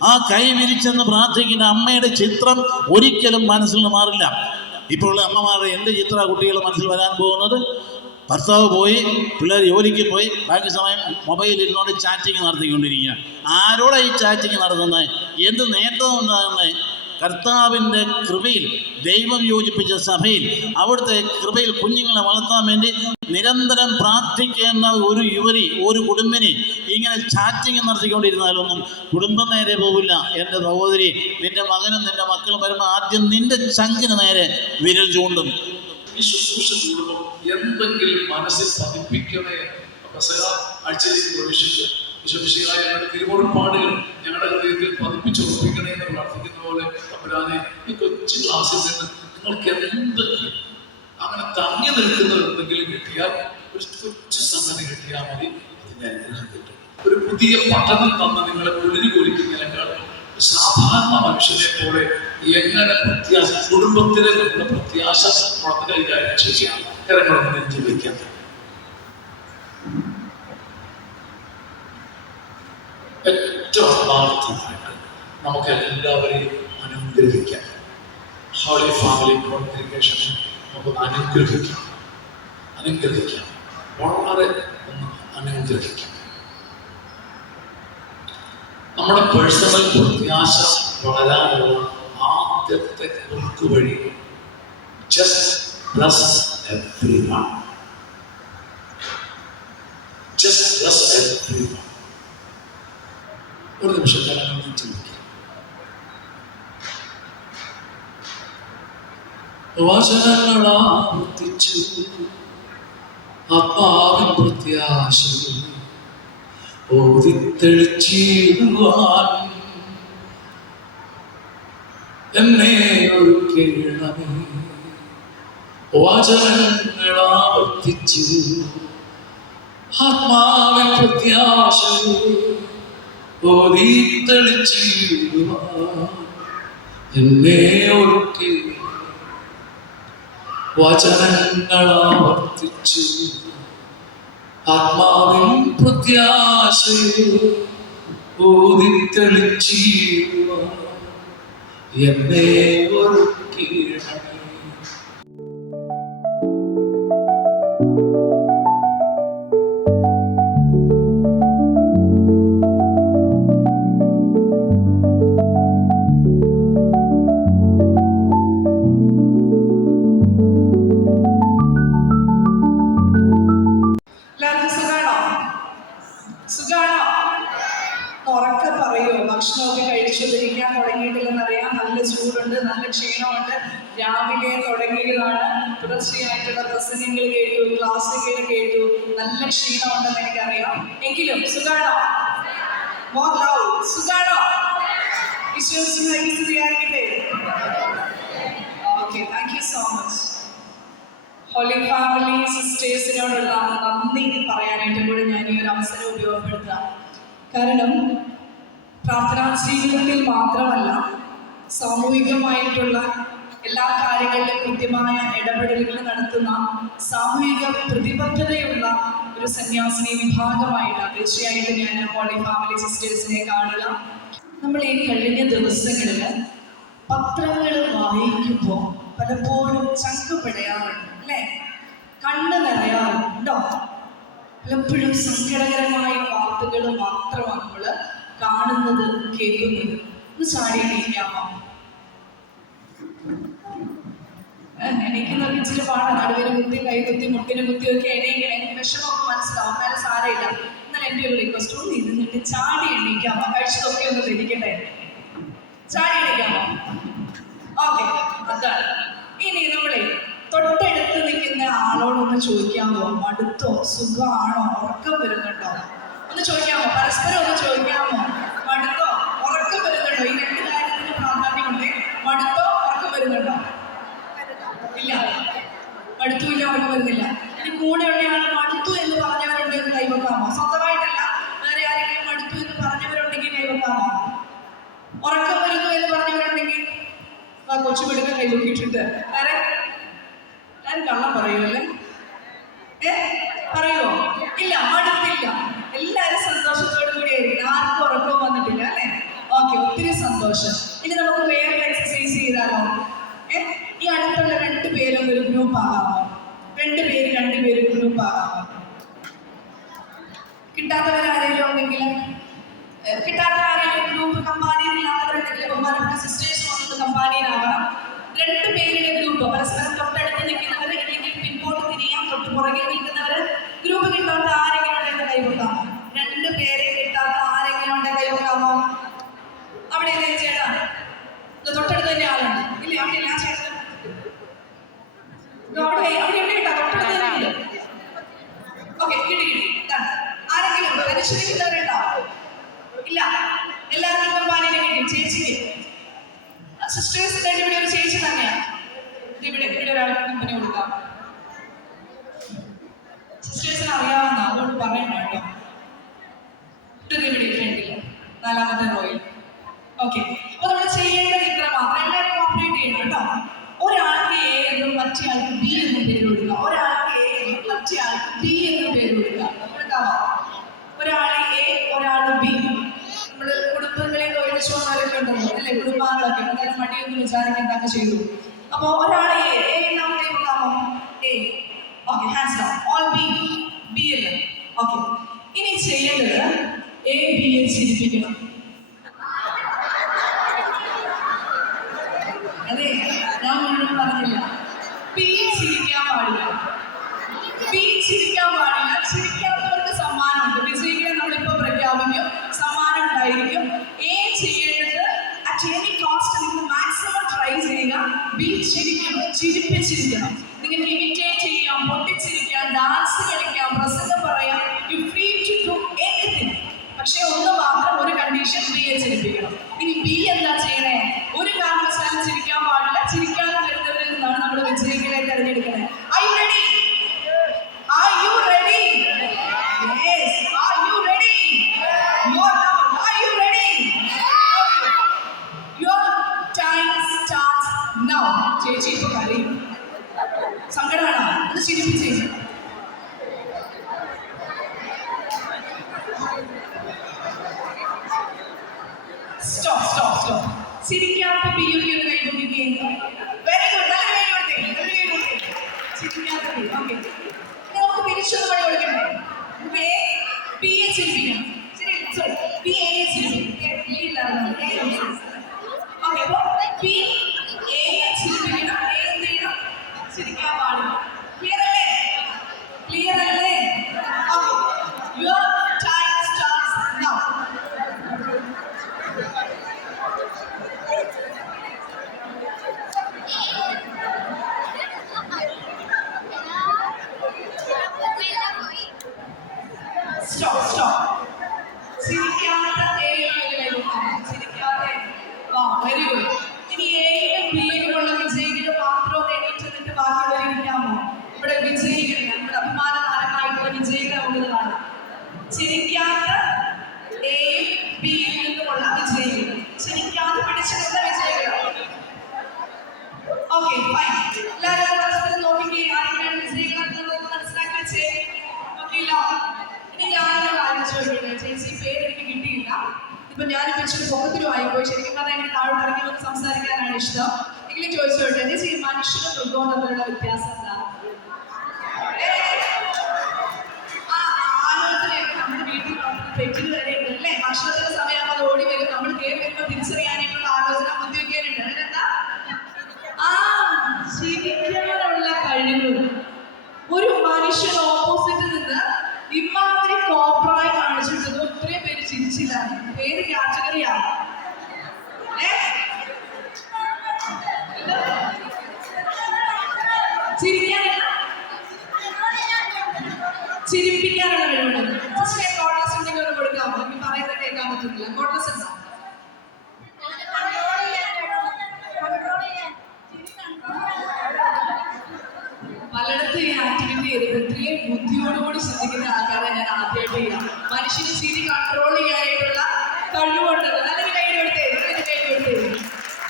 ആ കൈ വിരിച്ചെന്ന് പ്രാർത്ഥിക്കുന്ന അമ്മയുടെ ചിത്രം ഒരിക്കലും മനസ്സിൽ നിന്ന് മാറില്ല. ഇപ്പോഴുള്ള അമ്മമാരുടെ എന്ത് ചിത്ര കുട്ടികൾ മനസ്സിൽ വരാൻ പോകുന്നത്? ഭർത്താവ് പോയി, പിള്ളേർ ജോലിക്ക് പോയി, ബാക്കി സമയം മൊബൈലിൽ ഇരുന്നുകൊണ്ട് ചാറ്റിങ് നടത്തിക്കൊണ്ടിരിക്കുക. ആരോടാണ് ഈ ചാറ്റിങ് നടത്തുന്നത്? എന്ത് നേട്ടം ഉണ്ടാകുന്നത്? കർത്താവിൻ്റെ കൃപയിൽ, ദൈവം യോജിപ്പിച്ച സഭയിൽ, അവിടുത്തെ കൃപയിൽ കുഞ്ഞുങ്ങളെ വളർത്താൻ വേണ്ടി നിരന്തരം പ്രാർത്ഥിക്കേണ്ട ഒരു യുവതി, ഒരു കുടുംബിനി ഇങ്ങനെ ചാറ്റിങ് നടത്തിക്കൊണ്ടിരുന്നാലൊന്നും കുടുംബം നേരെ പോവില്ല. എൻ്റെ സഹോദരി, നിന്റെ മകനും നിന്റെ മക്കളും വരുമ്പോൾ ആദ്യം നിന്റെ ചങ്കിന് നേരെ വിരൽ ചൂണ്ടും. ഈ ശുശ്രൂഷ കൂടുമ്പോൾ എന്തെങ്കിലും മനസ്സിൽ പതിപ്പിക്കണേ. ആഴ്ചയിലേക്ക് പ്രവേശിക്കുക. വിശ്വസിയായ ഞങ്ങളുടെ തിരുമുറപ്പാടുകൾ ഞങ്ങളുടെ ഹൃദയത്തിൽ പതിപ്പിച്ചുറപ്പിക്കണേ എന്ന് പ്രാർത്ഥിക്കുന്ന പോലെ തമ്പുരാനെ, ഈ കൊച്ചു ക്ലാസ്സിൽ നിന്ന് നിങ്ങൾക്ക് എന്തെങ്കിലും അങ്ങനെ തങ്ങി നിൽക്കുന്നത് എന്തെങ്കിലും കിട്ടിയാൽ, ഒരു കൊച്ചു സംഗതി കിട്ടിയാൽ മതി, അതിന്റെ അനുഗ്രഹം കിട്ടും. ഒരു പുതിയ പഠനം തന്ന നിങ്ങളെ കുളിരി കുലിക്കുന്നതിനേക്കാൾ സാധാരണ മനുഷ്യനെ പോലെ എങ്ങനെ പ്രത്യാശ, കുടുംബത്തിലെ നമ്മുടെ പ്രത്യാശ കൈകാര്യം ചെയ്യാം. കരങ്ങളൊന്ന് നെഞ്ചിൽ വയ്ക്കാം. ഏറ്റവും ആത്മാർത്ഥമായിട്ട് നമുക്ക് എല്ലാവരെയും അനുഗ്രഹിക്കാം. ഹോളി ഫാമിലി കോൺഗ്രിഗേഷനെ നമുക്ക് അനുഗ്രഹിക്കാം. വളരെ ഒന്ന് അനുഗ്രഹിക്കാം. നമ്മുടെ പേഴ്സണൽ പ്രത്യാശ വളരാനുള്ള ആദ്യത്തെ കുറുക്കു വഴി ജസ്റ്റ് ബ്ലസ് എവ്രിവൺ. ഒരു നിമിഷം കലങ്ങൾ ചിന്തിക്കുക. വചനങ്ങളാവർത്തിച്ചു ആത്മാവിൻ പ്രത്യാശ ഓതിത്തെളിച്ചിടുവാൻ എന്നെ ഒരുക്കണമേ. വചനങ്ങളാവർത്തിച്ചു ആത്മാവിൻ പ്രത്യാശ ഓതിത്തെളിച്ചിടുവാൻ എന്നെ ഒരുക്കി വചനങ്ങളാവർത്തിച്ചു ആത്മാവിൻ പ്രത്യാശയെ ഊതിത്തെളിച്ചിടുവാൻ എന്നെ ഒരുക്കിയിടണമേ. ഉറക്കെ പറയോ? ഭക്ഷണമൊക്കെ കഴിച്ചുകൊണ്ടിരിക്കാൻ തുടങ്ങിയിട്ടില്ലെന്നറിയാം. നല്ല ചൂടുണ്ട്, നല്ല ക്ഷീണമുണ്ട്. രാവിലെ തുടങ്ങിയതാണ്. തുടർച്ചയായിട്ടുള്ള പ്രസംഗങ്ങൾ കേട്ടു, ക്ലാസ്സുകൾ കേട്ടു. നല്ല ക്ഷീണമുണ്ടെന്ന് എനിക്കറിയാം. എങ്കിലും സുഖാണോ? മോർ ലവ് സുഖാണോ? വിശ്വസിച്ചിരിക്കട്ടെ. Okay, thank you so much. Holy family സിസ്റ്റേഴ്സിനോടുള്ള നന്ദി പറയാനായിട്ട് കൂടെ ഞാൻ ഈ ഒരു അവസരം ഉപയോഗപ്പെടുത്താം. കാരണം പ്രാർത്ഥനാ ജീവിതത്തിൽ മാത്രമല്ല, സാമൂഹികമായിട്ടുള്ള എല്ലാ കാര്യങ്ങളിലും കൃത്യമായ ഇടപെടലുകൾ നടത്തുന്ന സാമൂഹിക പ്രതിബദ്ധതയുള്ള ഒരു സന്യാസിനി വിഭാഗമായിട്ടാണ് തീർച്ചയായിട്ടും ഞാൻ ഹോളി ഫാമിലി സിസ്റ്റേഴ്സിനെ കാണുക. നമ്മൾ ഈ കഴിഞ്ഞ ദിവസങ്ങളിൽ പത്രങ്ങൾ വായിക്കുമ്പോൾ പലപ്പോഴും ചങ്കുപിടയാറുണ്ട്, അല്ലേ? കണ്ണ് നിറയാറുണ്ടോ? പലപ്പോഴും സങ്കടകരമായ വാർത്തകൾ മാത്രമാണ് നമ്മൾ കാണുന്നത്, കേൾക്കുന്നത്. ഒന്ന് ചാടിയിരിക്കാമോ? എണീക്കുന്നവർക്ക് ഇച്ചിരി പാടാണ്. നടുവിന് കുത്തി, കൈകുത്തി, മുട്ടിന് കുത്തിയൊക്കെ എണീക്കണം. എനിക്ക് വിഷമമൊക്കെ മനസ്സിലാവും, എന്നാലും സാരമില്ല. എന്നാൽ എൻ്റെ ഒരു റിക്വസ്റ്റ്, ഒന്ന് ഇരുന്നിട്ട് ചാടി എണീക്കാമോ? കഴിച്ചതൊക്കെ ഒന്ന് ധരിക്കട്ടെ. ചാടി എണീക്കാമോ? ഓക്കെ, അതാണ്. ഇനി നമ്മളെ തൊട്ടടുത്ത് നിൽക്കുന്ന ആളോടൊന്ന് ചോദിക്കാമോ? മടുത്തോ? സുഖമാണോ? ഉറക്കം വരുന്നുണ്ടോ? ഒന്ന് ചോദിക്കാമോ? പരസ്പരം ഒന്ന് ചോദിക്കാമോ? മടുത്തോ? ഉറക്കം വരുന്നുണ്ടോ? ഈ രണ്ട് കാര്യത്തിന് പ്രാധാന്യമുണ്ട്. മടുത്തോ? ഉറക്കം വരുന്നുണ്ടോ? ഇല്ല, മടുത്തുമില്ല, ഉറക്കം വരുന്നില്ല. ഇനി കൂടെയുള്ളയാൾ മടുത്തു എന്ന് പറഞ്ഞവരുണ്ട് എന്ന് കൈവെക്കാമോ? സ്വന്തമായിട്ടല്ല, വേറെ ആരെങ്കിലും മടുത്തു എന്ന് പറഞ്ഞവരുണ്ടെങ്കിൽ കൈവെക്കാമോ? ഉറക്കം വരുന്നു എന്ന് പറഞ്ഞവരുണ്ടെങ്കിൽ കൊച്ചു പിടുക്ക കൈവെക്കിയിട്ടുണ്ട്. വേറെ എല്ലാവരും കള്ളം പറയുമല്ലേ? പറയുമോ? ഇല്ല, മടുത്തില്ല. എല്ലാവരും സന്തോഷത്തോടു കൂടിയായിരിക്കും. ആർക്കും ഉറക്കവും വന്നിട്ടില്ല, അല്ലേ? ഓക്കെ, ഒത്തിരി സന്തോഷം. ഇനി നമുക്ക് വേറെ എക്സസൈസ് ചെയ്താലോ? ഈ അടുത്തുള്ള 2 പേരും ഒരു ഗ്രൂപ്പ് ആകാമോ? 2 പേര് ഗ്രൂപ്പ് ആകാമോ? കിട്ടാത്തവരാരെങ്കിലും ഉണ്ടെങ്കിൽ, കിട്ടാത്ത ആരെങ്കിലും ഗ്രൂപ്പ് കമ്പാനിയിലാത്തവരുണ്ടെങ്കിൽ ബഹുമാനപ്പെട്ട സിസ്റ്റേഴ്സ് വന്നത് കമ്പാനിയിലാകണം. 2 പേരുടെ ഗ്രൂപ്പ്, പരസ്പരം തൊട്ടടുത്ത് നിൽക്കുന്നവർ, ഇല്ലെങ്കിൽ പിൻപോട്ട് തിരിയാം, തൊട്ട് പുറകിൽ നിൽക്കുന്നവർ. ഗ്രൂപ്പ് കിട്ടാത്ത ആരെങ്കിലും ഉണ്ടെന്ന് കൈവെക്കാമോ? 2 പേരെ കിട്ടാത്ത ആരെങ്കിലും ഉണ്ടെന്ന് കൈവെക്കാമോ? അവിടെ ഇല്ലേ ചേട്ടാ? തൊട്ടടുത്ത് തന്നെ ആളുണ്ട്. ഇല്ലേ? അവിടെ ഇല്ല ചേട്ടൻ. അവിടെ എവിടെ ഇട്ടാ? തൊട്ടടുത്ത് തന്നെ ഇല്ല. ഓക്കെ, കിട്ടി. ആരെങ്കിലും പരിശോധിക്കുന്നവരുണ്ടോ? ഇല്ല, എല്ലാവർക്കും കമ്പാനിനെ കിട്ടി. ചേച്ചിക്ക് സിസ്റ്റേഴ്സിന്റെ ഇവിടെ ഒരു ചേച്ചി തന്നെയാണ്. ഇവിടെ ഒരാൾക്ക് കമ്പനി കൊടുക്കാം. സിസ്റ്റേഴ്സിന് അറിയാവുന്ന, അതുകൊണ്ട് പറയണ്ട കേട്ടോ. ഇവിടെ ഫ്രണ്ടില്ല, 4ാമത്തെ റോയിൽ. ഓക്കെ, അപ്പൊ നമ്മൾ ചെയ്യേണ്ടത് ഇത്ര മാത്രം. എല്ലാവരും കോപ്പറേറ്റ് ചെയ്യണം കേട്ടോ. ഒരാൾക്ക് എ എന്നും മറ്റേ ആൾക്ക് ബി എന്നും പേര് കൊടുക്കുക. ഒരാൾക്ക് എ എന്നും മറ്റേ ആൾക്ക് ബി എന്നും പേര് കൊടുക്കുക. കൊടുക്കാമോ? ഒരാൾ എ, ഒരാൾ ബി. നമ്മള് കുടുംബങ്ങളിൽ ഒഴിച്ചു വന്നവരൊക്കെ ഉണ്ടല്ലോ, അല്ലെ? കുടുംബാംഗങ്ങളൊക്കെ എന്തായാലും മടിയൊന്നും വിചാരിക്കേണ്ട ചെയ്തു. അപ്പൊ ഒരാൾ എ എന്നാണ് കൊടുക്കാമോ? A. Okay, hands down. All B, B അല്ലേ? ഓക്കെ, ഇനി ചെയ്യേണ്ടത് എ ബിയെ ചിരിപ്പിക്കണം. അതെ, ഞാൻ മുഴുവൻ പറഞ്ഞില്ല. ബി ചിരിക്കാൻ പാടില്ല. ബി ചിരിക്കാൻ പാടില്ല. ചിരിക്കാത്തവർക്ക് സമ്മാനമുണ്ട്. വിജയിക്കാൻ നമ്മളിപ്പോ പ്രഖ്യാപിക്കും, സമ്മാനം ഉണ്ടായിരിക്കും. എ ചെയ്യേണ്ടത് അറ്റ് എനി കോസ്റ്റ് നിങ്ങൾ മാക്സിമം ട്രൈ ചെയ്യുക. ബി ചിരിക്കണം, ചിരിപ്പിച്ചിരിക്കണം. നിങ്ങൾക്ക് ഇമിറ്റേറ്റ് ചെയ്യാം, പൊട്ടിച്ചിരിക്കാം, ഡാൻസ് കളിക്കാം, പ്രസംഗം പറയാം. You free to do anything. പക്ഷെ ഒന്ന് മാത്രം, ഒരു കണ്ടീഷൻ, ബിയെ ചിരിപ്പിക്കണം. ഇനി ബി എന്താ ചെയ്യണേ? ഒരു കാരണവശാലും ചിരിക്കാൻ പാടില്ല. ചിരിക്കാതെ വരുന്നവരിൽ നിന്നാണ് നമ്മൾ വിജയികളെ തിരഞ്ഞെടുക്കുന്നത്. Are you ready? Are you ready? Yes. Are you ready? More loud. Are you ready? Your time starts now. ചേച്ചി ഇപ്പൊ കരയും. സങ്കടമാണോ? അത് ചിരിപ്പിച്ചേ. സ്റ്റോപ്പ്. ചിരിക്കാത്ത ബിയുക്ക് ഒരു കൈ പൊക്കിക്കേ. Very good. നല്ല കൈ കൊടുത്തേ. ചിരിക്കാത്ത ബി. ഓക്കെ. നമുക്ക് തിരിച്ചൊന്ന് പണി കൊടുക്കണ്ടേ? നമുക്ക് ബി എ ചിരിപ്പിക്കണം. ശരി, സോറി, ബി എ ചിരിപ്പിക്കണം. ഓക്കെ, അപ്പൊ ബി എ ചിരിപ്പിക്കണം. എ എന്ത് ചെയ്യണം? ചിരിക്കാൻ പാടില്ല. ക്ലിയർ അല്ലേ? Okay, your time starts now. Stop. ചിരിക്കാത്ത വെരി ഗുഡ്. ഇനി എയും ബിയിലുള്ള വിജയികളുടെ മാത്രം എണീറ്റ് നിന്നിട്ട് ബാക്കിയുള്ളവർ ഇരിക്കാമോ? ഇവിടെ വിജയികൾ, നമ്മുടെ അഭിമാന താരമായിട്ടുള്ള വിജയികളെ നമുക്ക് കാണാം. ചിരിക്കാത്ത എയും ബിയിൽ നിന്നുമുള്ള വിജയികൾ, ചിരിക്കാതെ പിടിച്ചെടുത്ത വിജയികൾ. Okay, fine. എല്ലാവരും പരസ്പരം നോക്കിക്കേ, ആരെങ്കിലും വിജയികളെന്ന് മനസ്സിലാക്കി വെച്ചേ. നോക്കിയില്ല. ഇനി ഞാനൊരു കാര്യം ചോദിക്കട്ടെ. ചേച്ചി പേര് എനിക്ക് കിട്ടിയില്ല. ഇപ്പൊ ഞാനിപ്പോ ഇച്ചിരി പൊക്കത്തിലുമായിപ്പോയി. ശരിക്കും പറഞ്ഞാൽ എനിക്ക് താഴോട്ട് ഇറങ്ങി വന്ന് സംസാരിക്കാനാണ് ഇഷ്ടം. എങ്കിലും ചോദിച്ചോട്ടെ, ചേച്ചി മനുഷ്യനും മൃഗവും തമ്മിലുള്ള വ്യത്യാസം എന്താ? ആലോചനയൊക്കെ നമ്മുടെ വീട്ടിൽ തെറ്റിന് വരെ ഉണ്ട് അല്ലേ? ഭക്ഷണത്തിന്റെ സമയമാകുമ്പോൾ അത് ഓടി വരും. നമ്മൾ കയറി വരുമ്പോൾ തിരിച്ചറിയാനായിട്ടുള്ള ആലോചന ബുദ്ധിയൊക്കെയുണ്ട്. അതിനെന്താ? ചിരിക്കാനുള്ള കഴിവ്. ഒരു മനുഷ്യൻ ഓപ്പോസിറ്റ് നിന്ന് ഇമാതിരി കോപ്രായി കാണിച്ചിട്ടത് ഒത്തിരി പേര് ചിരിച്ചില്ല. പേര് കാറ്റഗറിയാണ്. ചിരിപ്പിക്കാനുള്ള കഴിവുണ്ട്. കോൺഗ്രസ് ഉണ്ടെങ്കിൽ ഒന്ന് കൊടുക്കാമോ? എനിക്ക് പറയുന്നത് കേൾക്കാൻ പറ്റുന്നില്ല. കോൺഗ്രസ് ഉണ്ടോ? പലയിടത്തും ഈ ആക്ടിവിറ്റി ചെയ്തിട്ട് ഇത്രയും ബുദ്ധിയോടുകൂടി ചിന്തിക്കുന്ന ആൾക്കാരെ ഞാൻ ആദ്യമായിട്ട് ചെയ്യാം. മനുഷ്യന് ചിരി കൺട്രോൾ ചെയ്യാനായിട്ടുള്ള കഴിവുണ്ടത്. നല്ലൊരു കൈ കൊടുത്തേ.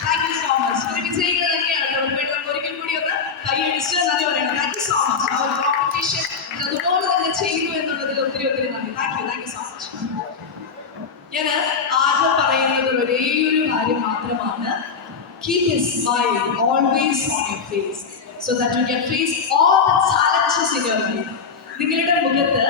Thank you so much. ഇത് വിജയികൾ തന്നെയാണ്. നമുക്ക് ഒരിക്കൽ കൂടി ഒന്ന് കൈയടിച്ച് നന്ദി പറയണം. Thank you so much. ആ ഒരു കോമ്പറ്റീഷൻ അതുപോലെ തന്നെ ചെയ്തു എന്നുള്ളതിൽ ഒത്തിരി നന്ദി. Thank you so much. ഞാൻ ആദ്യം പറയുന്നത് ഒരേയൊരു കാര്യം മാത്രമാണ്. Keep a smile always on your face so that you can face all the challenges in your life. നിങ്ങളുടെ മുഖത്ത്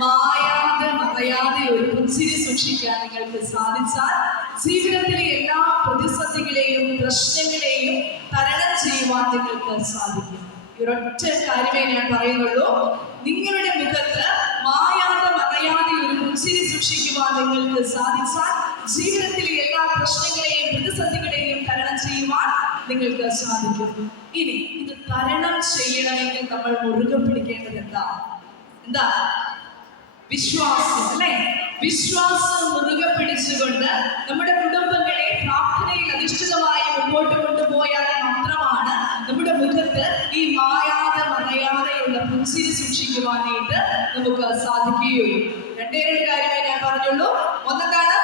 മറയാതെ ഒരു പുഞ്ചിരി സൂക്ഷിക്കാൻ നിങ്ങൾക്ക് സാധിച്ചാൽ ജീവിതത്തിലെ എല്ലാ പ്രതിസന്ധികളെയും പ്രശ്നങ്ങളെയും തരണം ചെയ്യുവാൻ നിങ്ങൾക്ക് സാധിക്കും. ഈ ഒരൊറ്റ കാര്യമേ ഞാൻ പറയുന്നുള്ളൂ. നിങ്ങളുടെ മുഖത്ത് മറയാതെ ഒരു പുഞ്ചിരി സൂക്ഷിക്കുവാൻ നിങ്ങൾക്ക് സാധിച്ചാൽ ജീവിതത്തിലെ എല്ലാ പ്രശ്നങ്ങളെയും പ്രതിസന്ധികളെയും തരണം ചെയ്യുവാൻ നിങ്ങൾക്ക് സാധിക്കും. ഇനി ഇത് തരണം ചെയ്യണമെങ്കിൽ നമ്മൾ മുറുകെ പിടിക്കേണ്ടത് എന്താ? വിശ്വാസം അല്ലേ? വിശ്വാസം മുറുകെ പിടിച്ചുകൊണ്ട് നമ്മുടെ കുടുംബങ്ങളെ പ്രാർത്ഥനയിൽ അധിഷ്ഠിതമായി മുമ്പോട്ട് കൊണ്ടുപോയാൽ മാത്രമാണ് നമ്മുടെ മുഖത്ത് ഈ മറയാതെയുള്ള പുഞ്ചിരി സൂക്ഷിക്കുവാനായിട്ട് നമുക്ക് സാധിക്കുകയുള്ളൂ. രണ്ടേ കാര്യമേ ഞാൻ പറഞ്ഞുള്ളൂ. ഒന്നെന്താണ്?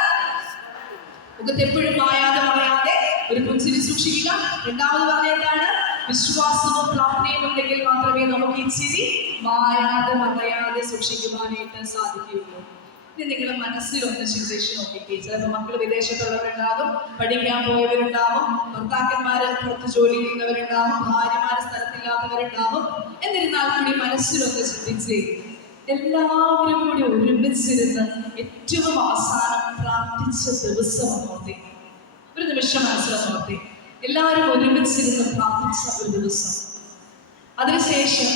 മുഖത്ത് എപ്പോഴും മറയാതെ ഒരു പുഞ്ചിരി സൂക്ഷിക്കുക. രണ്ടാമത് പറഞ്ഞ എന്താണ്? വിശ്വാസവും പ്രാർത്ഥനയും ഉണ്ടെങ്കിൽ മാത്രമേ നമുക്ക് ഈ ചിരി മറയാതെ സൂക്ഷിക്കുവാനായിട്ട് സാധിക്കുകയുള്ളൂ. ഇനി നിങ്ങൾ മനസ്സിലൊന്ന് ചിന്തിച്ച് നോക്കിക്കേ. ചിലപ്പോൾ മക്കൾ വിദേശത്തുള്ളവരുണ്ടാകും, പഠിക്കാൻ പോയവരുണ്ടാവും, ഭർത്താക്കന്മാര് പുറത്ത് ജോലി ചെയ്യുന്നവരുണ്ടാവും, ഭാര്യമാര് സ്ഥലത്തില്ലാത്തവരുണ്ടാവും. എന്നിരുന്നാൽ കൂടി മനസ്സിലൊന്ന് ചിന്തിച്ചേ. എല്ലാവരും കൂടി ഒരുമിച്ചിരുന്ന് ഏറ്റവും അവസാനം പ്രാർത്ഥിച്ച ദിവസം ഓർത്തി. ഒരു നിമിഷം മനസ്സിലോർത്തി. എല്ലാവരും ഒരുമിച്ചിരുന്ന് പ്രാർത്ഥിച്ച ഒരു ദിവസം. അതിനുശേഷം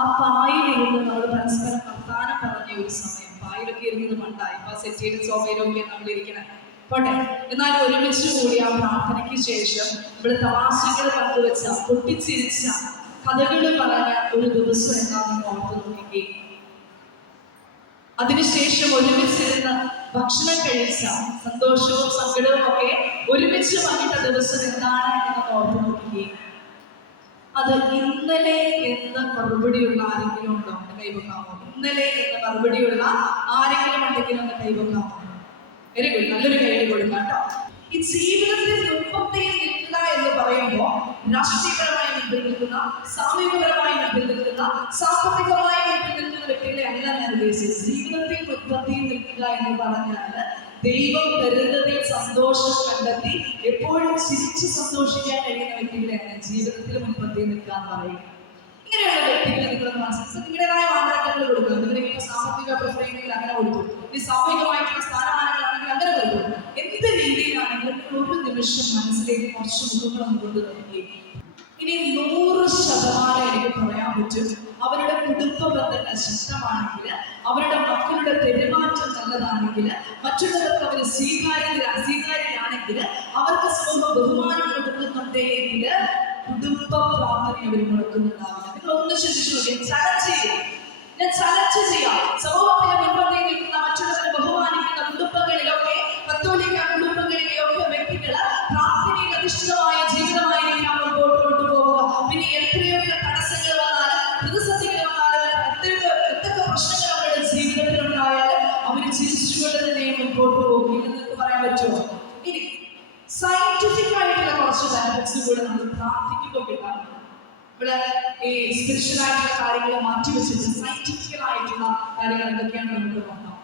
ആ പായിലിരുന്ന് നമ്മൾ പരസ്പരം വർത്താനം പറഞ്ഞ ഒരു സമയം. പായിലൊക്കെ ഇരുന്നത് പണ്ടായി. ഇപ്പൊ സെറ്റിയുടെ സോഫയിലൊക്കെ നമ്മൾ ഇരിക്കണം. പോട്ടെ, എന്നാൽ ഒരുമിച്ച് കൂടി ആ പ്രാർത്ഥനയ്ക്ക് ശേഷം നമ്മൾ തമാശകൾ പങ്കുവെച്ച, പൊട്ടിച്ചിരിച്ച, കഥകൾ പറഞ്ഞ ഒരു ദിവസം എന്താണെന്ന് ഓർത്ത് നോക്കിക്കേ. അതിനുശേഷം ഒരുമിച്ചിരുന്ന് ഭക്ഷണം കഴിച്ച, സന്തോഷവും സങ്കടവും ഒക്കെ ഒരുമിച്ച് പങ്കിട്ട ദിവസം എന്താണ് എന്ന് ഓർത്ത് നോക്കുകയും അത് ഇന്നലെ എന്ന് മറുപടിയുള്ള ആരെങ്കിലും ഉണ്ടോ? ഒന്ന് കൈവക്കാമോ? ഇന്നലെ എന്ന് മറുപടിയുള്ള ആരെങ്കിലും ഉണ്ടെങ്കിലും ഒന്ന് കൈവക്കാമോ? Very good. നല്ലൊരു കൈ കൊടുക്കാം കേട്ടോ. ഈ ജീവിതത്തിൽ മുമ്പത്തെയും നിൽക്കുക എന്ന് പറയുമ്പോൾ രാഷ്ട്രീയപരമായി മുമ്പിൽ നിൽക്കുന്ന, സാമൂഹികപരമായി മുമ്പിൽ നിൽക്കുന്ന, സാമ്പത്തികമായി മുമ്പിൽ നിൽക്കുന്ന വ്യക്തികളെ അല്ല ഞാൻ ഉദ്ദേശിച്ചത്. ജീവിതത്തിൽ മുൻപന്തിയിൽ നിൽക്കുക എന്ന് പറഞ്ഞാൽ ദൈവം തരുന്നതിൽ സന്തോഷം കണ്ടെത്തി എപ്പോഴും ചിരിച്ച് സന്തോഷിക്കാൻ കഴിയുന്ന വ്യക്തികളെയാണ് ജീവിതത്തിൽ മുൻപന്തിയിൽ നിൽക്കുക എന്ന് പറയുന്നത്. ഇങ്ങനെയുള്ള വ്യക്തികളെ നിങ്ങൾ മനസ്സിലാക്കി നിങ്ങളുടേതായ മാനദണ്ഡങ്ങൾ കൊടുക്കുക. നിങ്ങളിപ്പോ സാമ്പത്തിക പ്രശ്നമെങ്കിൽ അങ്ങനെ കൊടുത്തു, ഇനി സാമൂഹികമായിട്ടുള്ള സ്ഥാനമാനങ്ങളാണെങ്കിൽ അങ്ങനെ കൊടുത്തു. എന്ത് രീതിയിലാണെങ്കിലും ഒരു നിമിഷം മനസ്സിലേക്ക് കുറച്ച് മുഖങ്ങളും കൊണ്ട് നോക്കി. ഇനി 100% എനിക്ക് പറയാൻ പറ്റും, അവരുടെ കുടുംബ ബന്ധങ്ങൾ ശക്തമാണെങ്കിൽ, അവരുടെ മക്കളുടെ പെരുമാറ്റം നല്ലതാണെങ്കിൽ, മറ്റുള്ളവർക്ക് അവർ സ്വീകാര്യരാണെങ്കിൽ, അവർക്ക് സമൂഹം ബഹുമാനം കൊടുക്കുന്നുണ്ടെങ്കിൽ കുടുംബ പ്രാർത്ഥന അവർ മുടക്കുന്നുണ്ടാവില്ല. നിങ്ങൾ ഒന്ന് ചിന്തിച്ചു നോക്കി. ഞാൻ ചലഞ്ച് ചെയ്യാം. സമൂഹത്തിലെ മുൻപന്തിയിൽ നിൽക്കുന്ന, മറ്റുള്ളവരെ ബഹുമാനിക്കുന്ന കുടുംബങ്ങളിലൊക്കെ, കത്തോലിക്ക കുടുംബങ്ങളിലെയൊക്കെ വ്യക്തികൾ പ്രാർത്ഥനയിൽ അധിഷ്ഠിതമായ ജീവിതമായിരിക്കാം മുമ്പോട്ട് കൊണ്ടുപോകുക. പിന്നെ എത്രയൊക്കെ തടസ്സങ്ങൾ വന്നാലും, പ്രതിസന്ധികൾ വന്നാലും, എന്തൊക്കെ പ്രശ്നങ്ങൾ അവരുടെ ജീവിതത്തിൽ ഉണ്ടായാലും അവർ ചിരിച്ചുകൊണ്ട് തന്നെ മുമ്പോട്ട് പോകും. ഇന്ന് നിങ്ങൾക്ക് പറയാൻ പറ്റുമോ? ഇനി സയന്റിഫിക് ആയിട്ടുള്ള കുറച്ച് ബെനിഫിറ്റ്സ് കൂടെ നമ്മൾ പ്രാർത്ഥിക്കുമ്പോൾ കിട്ടാറുണ്ട്. ഇവിടെ ഈ സ്പിരിച്വൽ ആയിട്ടുള്ള കാര്യങ്ങൾ മാറ്റിവെച്ചിട്ട് സയന്റിഫിക്കൽ ആയിട്ടുള്ള കാര്യങ്ങൾ എന്തൊക്കെയാണ് നമുക്ക് നോക്കാം.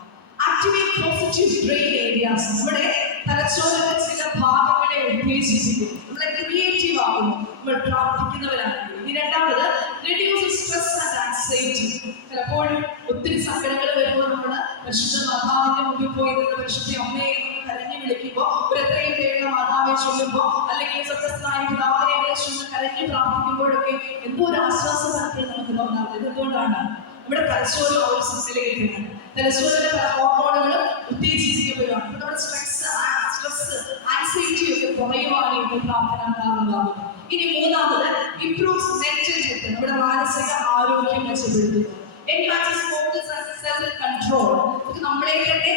Activate positive brain areas. നമ്മുടെ തലച്ചോറിന്റെ ചില ഭാഗങ്ങളെ ഉത്തേജിപ്പിക്കും, നമ്മളെ ക്രിയേറ്റീവ് ആകുന്നു നമ്മൾ പ്രാർത്ഥിക്കുന്നവരാണെങ്കിൽ. ഇനി രണ്ടാമത് റെഡ്യൂസ് സ്ട്രെസ് ആൻഡ് ആൻസൈറ്റി. പലപ്പോഴും ഒത്തിരി സങ്കടങ്ങൾ വരുമ്പോൾ നമ്മൾ പരിശുദ്ധ മാതാവിന്റെ മുമ്പിൽ പോയി നിന്ന് പരിശുദ്ധ അമ്മയെ കരഞ്ഞു വിളിക്കുമ്പോൾ, ഒരു എത്രയും പേരുടെ മാതാവെ ചൊല്ലുമ്പോൾ, അല്ലെങ്കിൽ സത്യസ്ഥായ പിതാവിനെ ചൊല്ല് കരഞ്ഞു പ്രാർത്ഥിക്കുമ്പോഴൊക്കെ എന്തോ ഒരു ആശ്വാസം പലപ്പോഴും നമുക്ക് തോന്നാറുണ്ട്. ഇതെന്തുകൊണ്ടാണ്? നമ്മുടെ തലച്ചോറ് ഒരു സിസ്റ്റയിലേക്കാണ്. തലച്ചോറിന്റെ പല ഹോർമോണുകളും ഉത്തേജിപ്പിക്കപ്പെടുകയാണ്. നമ്മുടെ സ്ട്രെസ് ആൻസൈറ്റി ഒക്കെ കുറയുവാനായിട്ട് പ്രാർത്ഥന കാരണമാകും. ഇനി മൂന്നാമത് ഇംപ്രൂവ്സ് മെന്റൽ ഹെൽത്ത്. നമ്മുടെ മാനസിക ആരോഗ്യം മെച്ചപ്പെടുത്തുന്നു. കൺട്രോൾ. നമ്മളെ തന്നെ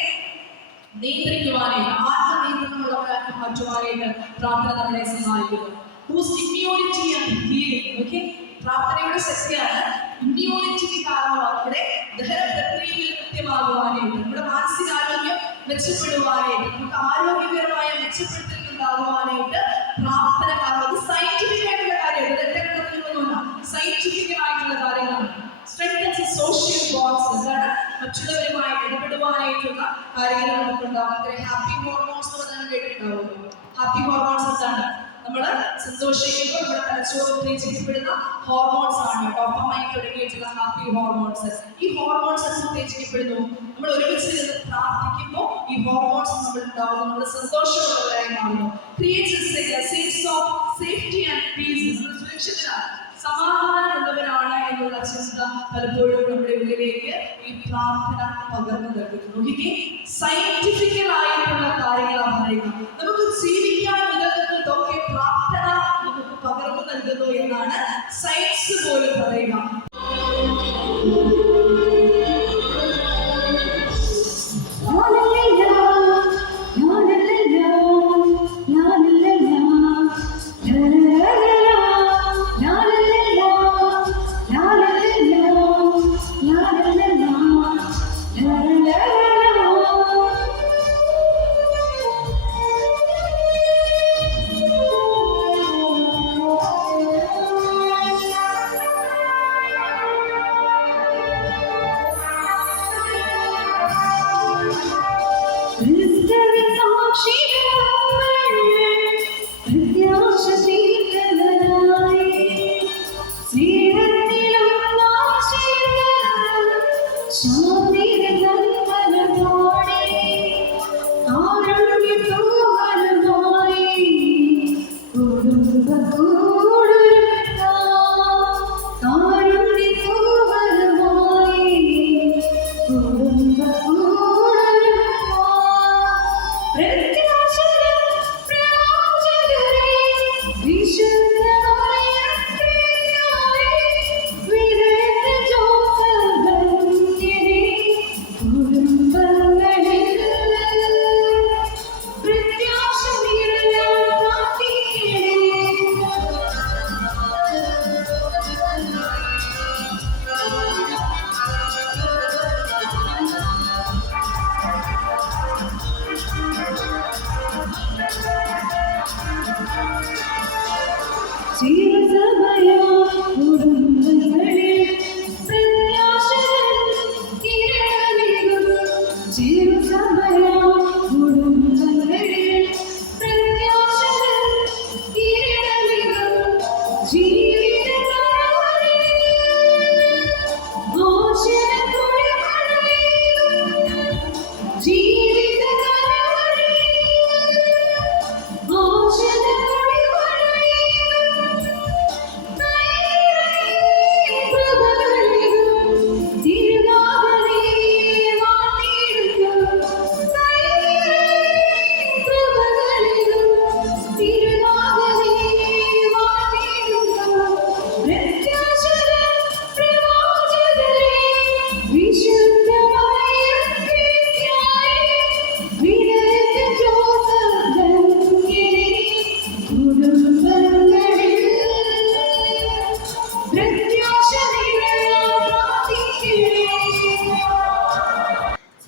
നിയന്ത്രിക്കുവാനായിട്ട്, ആത്മനിയന്ത്രണമുള്ളവരാക്കി മാറ്റുവാനായിട്ട് പ്രാർത്ഥന നമ്മളെ സഹായിക്കുന്നു. Immunity and healing. ഓക്കെ, പ്രാർത്ഥനയുടെ ശക്തിയാണ് ഇമ്മ്യൂണിറ്റിക്ക് കാരണമാണ്. നമ്മുടെ ദഹന പ്രക്രിയയിൽ കൃത്യമാകുവാനായിട്ട്, നമ്മുടെ മാനസികാരോഗ്യം മെച്ചപ്പെടുവാനായിട്ട്, നമുക്ക് ആരോഗ്യപരമായ മെച്ചപ്പെടുത്തൽ ഉണ്ടാകുവാനായിട്ട് പ്രാർത്ഥന കാരണം. അത് സയന്റിഫിക് ആയിട്ടുള്ള കാര്യമാണ്. ഇത് എന്റെ കണ്ടെത്തലൊന്നുമല്ല, സയന്റിഫിക് ആയിട്ടുള്ള കാര്യങ്ങളാണ്. Strengthens social bonds. എന്താണ്? മറ്റുള്ളവരുമായി ഇടപെടുവാനായിട്ടുള്ള കാര്യങ്ങൾ നമുക്കുണ്ടാകും. ഹാപ്പി ഹോർമോൺസ് എന്ന് പറഞ്ഞാൽ കേട്ടിട്ടുണ്ടാവുമല്ലോ. ഹാപ്പി ഹോർമോൺസ് എന്താണ്? നമ്മൾ സന്തോഷിക്കുമ്പോൾ നമ്മുടെ തലച്ചോറ് ഉത്തേജിക്കപ്പെടുന്ന ഹോർമോൺസ് ആണ് ഡോപ്പമൈൻ തുടങ്ങിയിട്ടുള്ള ഹാപ്പി ഹോർമോൺസ്. ഈ ഹോർമോൺസ് ഉത്തേജിക്കപ്പെടുന്നു. നമ്മൾ ഒരുമിച്ച് നിന്ന് പ്രാർത്ഥിക്കുമ്പോൾ ഈ ഹോർമോൺസ് നമ്മൾ ഉണ്ടാവുന്നു, നമ്മൾ സന്തോഷമുള്ളവരായി മാറുന്നു. Creates of safety and piece. നമ്മൾ സുരക്ഷിതരാണ്, സമാധാനമുള്ളവരാണ് എന്നുള്ള ചിന്ത പലപ്പോഴും നമ്മുടെ ഉള്ളിലേക്ക് ഈ പ്രാർത്ഥന പകർന്നു നൽകുന്നു. സയന്റിഫിക്കൽ ആയിട്ടുള്ള കാര്യങ്ങളാണ് പറയുക. നമുക്ക് ജീവിക്കാൻ ഉതകുന്നതൊക്കെ പ്രാർത്ഥന നമുക്ക് പകർന്നു നൽകുന്നു എന്നാണ് സയൻസ് പോലും പറയുക.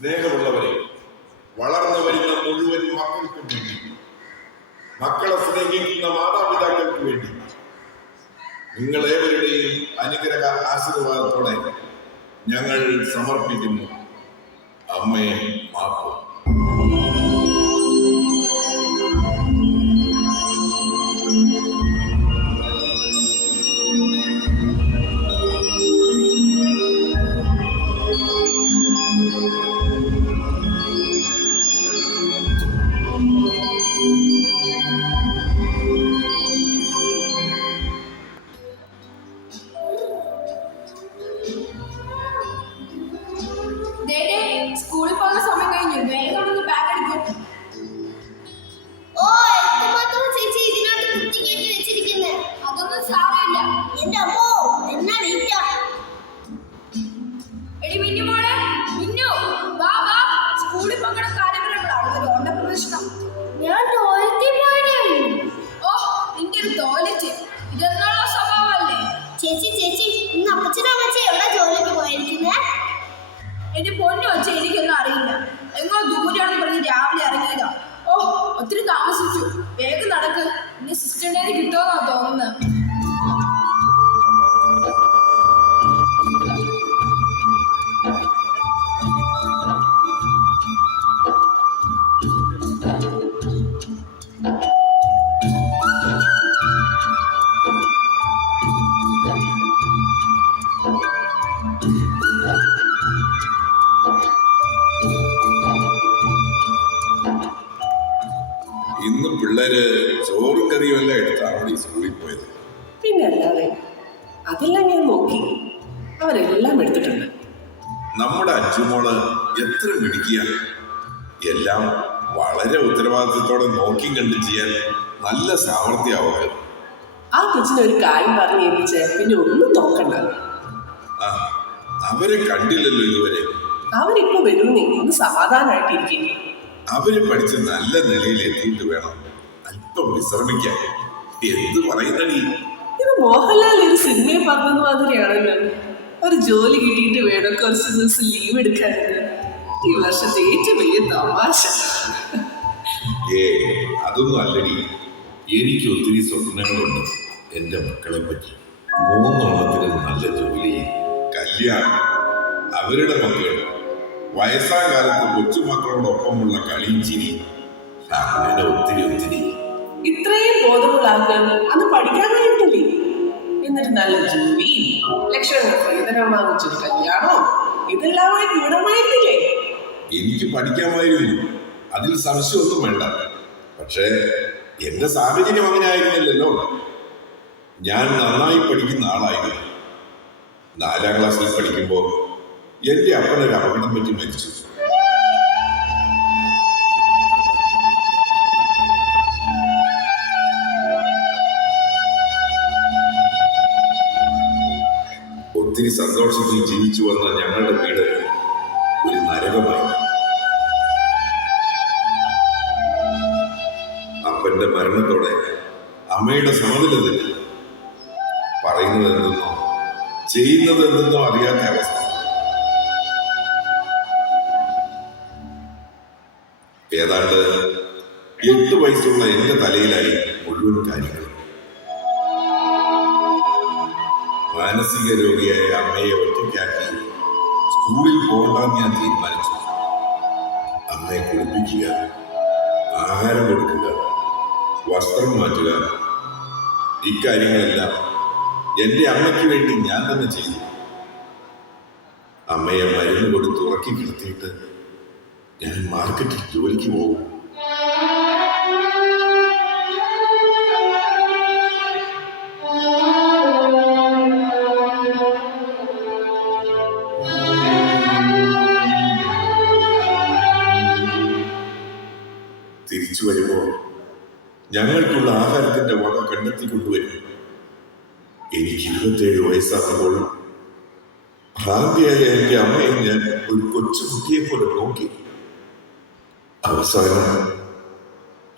സ്നേഹമുള്ളവരെ, വളർന്നു വരുന്ന മുഴുവൻ മക്കൾക്കും വേണ്ടി, മക്കളെ സ്നേഹിക്കുന്ന മാതാപിതാക്കൾക്ക് വേണ്ടി, നിങ്ങളേവരുടെയും അനുഗ്രഹ ആശീർവാദത്തോടെ ഞങ്ങൾ സമർപ്പിക്കുന്നു അമ്മേ മാപ്പ്. സ്കൂളിൽ പോകുന്ന സമയം കഴിഞ്ഞു. വേഗം ഒന്ന് ബാഗ് എടുക്കും. ഓ, എന്തുമാത്രം ചേച്ചി ഇതിനകത്ത് കുത്തിക്കേറ്റി വെച്ചിരിക്കുന്നെ? അതൊന്നും സാരമില്ല. എന്റെ അമ്മോ, എന്നാ വെയിറ്റാ. എടി മിന്നു മോളെ, മിന്നു വാ വാ, സ്കൂളിൽ പോകണ കാര്യങ്ങളുണ്ട്. അവിടെ ഒരു ഓണ്ട പ്രദർശനം. ഞാൻ ടോയ്ലറ്റിൽ പോയതേ ഉള്ളൂ. ഓ, നിന്റെ ഒരു ടോയ്ലറ്റ് ഇതെന്നുള്ള സ്വഭാവമല്ലേ? ചേച്ചി ചേച്ചി, ഇന്ന് അപ്പച്ചനും അമ്മച്ചി എവിടെ ജോലിക്ക് പോയിരിക്കുന്നേ? എന്റെ പൊന്നു വെച്ച എനിക്കൊന്നും അറിയില്ല. എങ്ങോ ദൂരെയാണെന്ന് പറഞ്ഞ് രാവിലെ ഇറങ്ങിയതാ. ഓ, ഒത്തിരി താമസിച്ചു. വേഗം നടക്ക്, ഇനി സിസ്റ്ററിനെ കിട്ടുമെന്നാ തോന്നുന്നത്. ഇന്ന് പിള്ളേര് ചോറും കറിയും എല്ലാം എടുത്താണ് ഈ സ്കൂളിൽ പോയത്. പിന്നെ അല്ലാതെ അതെല്ലാം ഞാൻ നോക്കി, അവരെല്ലാം എടുത്തിട്ടുണ്ട്. നമ്മുടെ അച്ചുമോള് എത്ര മിടുക്കിയ, എല്ലാം വളരെ ഉത്തരവാദിത്തത്തോടെ നോക്കിയും കണ്ടു ചെയ്യാൻ നല്ല സാമർഥ്യമാവുക. ആ കൊച്ചിന് ഒരു കാര്യം പറഞ്ഞ് ഏൽപ്പിച്ച് പിന്നെ ഒന്നും നോക്കണ്ട. ആ, അവരെ കണ്ടില്ലല്ലോ ഇതുവരെ. അവരിപ്പോ വരുന്നേ, ഒന്ന് സമാധാനമായിട്ടിരിക്കും. അവര് പഠിച്ച് നല്ല നിലയിൽ എത്തിയിട്ട് വേണം അല്പം വിശ്രമിക്കാൻ. എന്ത് പറയുന്നടി? ഇത് മോഹൻലാൽ ഒരു സിനിമയിൽ പറഞ്ഞത് മാതിരിയാണല്ലോ. ഒരു ജോലി കിട്ടിയിട്ട് വേണം കുറച്ച് ദിവസം ലീവ് എടുക്കാനെന്ന്. ഈ വർഷത്തെ ഏറ്റവും വലിയ തമാശ. അതൊന്നും അല്ലടി. എനിക്ക് ഒത്തിരി സ്വപ്നങ്ങളുണ്ട് എൻ്റെ മക്കളെ പറ്റി. 3 എണ്ണത്തിന് നല്ല ജോലി, കല്യാണം, അവരുടെ മക്കൾ, വയസ്സാം കാലത്ത് കൊച്ചുമക്കളോടൊപ്പമുള്ള കളിയും ചിരി, അങ്ങനെ ഒത്തിരി ഒത്തിരി. ഇത്രയും ബോധമുള്ള ആൾക്കാർ അന്ന് പഠിക്കാൻ കഴിഞ്ഞിട്ടില്ലേ? എന്നിട്ട് നല്ല ജോലി, ലക്ഷങ്ങൾ വേതനം വാങ്ങിച്ചൊരു കല്യാണം, ഇതെല്ലാമായി ഗുണമായിരുന്നില്ലേ? എനിക്ക് പഠിക്കാമായിരുന്നു, അതിൽ സംശയമൊന്നും വേണ്ട. പക്ഷേ എന്റെ സാഹചര്യം അങ്ങനെ ആയിരുന്നില്ലല്ലോ. ഞാൻ നന്നായി പഠിക്കുന്ന ആളായിരുന്നു. 4ാം ക്ലാസ്സിൽ പഠിക്കുമ്പോൾ എന്റെ അപ്പനൊരു അപകടം പറ്റി മരിച്ചു. ഒത്തിരി സന്തോഷത്തിൽ ജീവിച്ചു വന്ന ഞങ്ങളുടെ വീട് ഒരു നരകമായി. അപ്പന്റെ മരണത്തോടെ അമ്മയുടെ സമനില തെറ്റി. പറയുന്നത് എന്തെന്നോ ചെയ്യുന്നത് എന്തെന്നോ അറിയാത്ത അവസ്ഥ. ഏതാണ്ട് 8 വയസ്സുള്ള എന്റെ തലയിലായി മുഴുവൻ കാര്യങ്ങളും. മാനസിക രോഗിയായ അമ്മയെ ഒറ്റയ്ക്കാക്കി സ്കൂളിൽ പോകണ്ടെന്ന് ഞാൻ തീരുമാനിച്ചു. അമ്മയെ കുളിപ്പിക്കുക, ആഹാരം കൊടുക്കുക, വസ്ത്രം മാറ്റുക, ഇക്കാര്യങ്ങളെല്ലാം എൻ്റെ അമ്മയ്ക്ക് വേണ്ടി ഞാൻ തന്നെ ചെയ്തു. അമ്മയെ മരുന്ന് കൊടുത്ത് ഉറക്കി കിടത്തിയിട്ട് ഞാൻ മാർക്കറ്റിൽ ജോലിക്ക് പോകും. തിരിച്ചു വരുമ്പോൾ ഞങ്ങൾക്കുള്ള ആഹാരത്തിന്റെ വക കണ്ടെത്തി കൊണ്ടുവരും. എനിക്ക് 27 വയസ്സാകുമ്പോൾ ഭ്രാന്തിയായ എൻ്റെ അമ്മയെ ഞാൻ ഒരു കൊച്ചുകുട്ടിയെ പോലെ നോക്കി. അവസാനം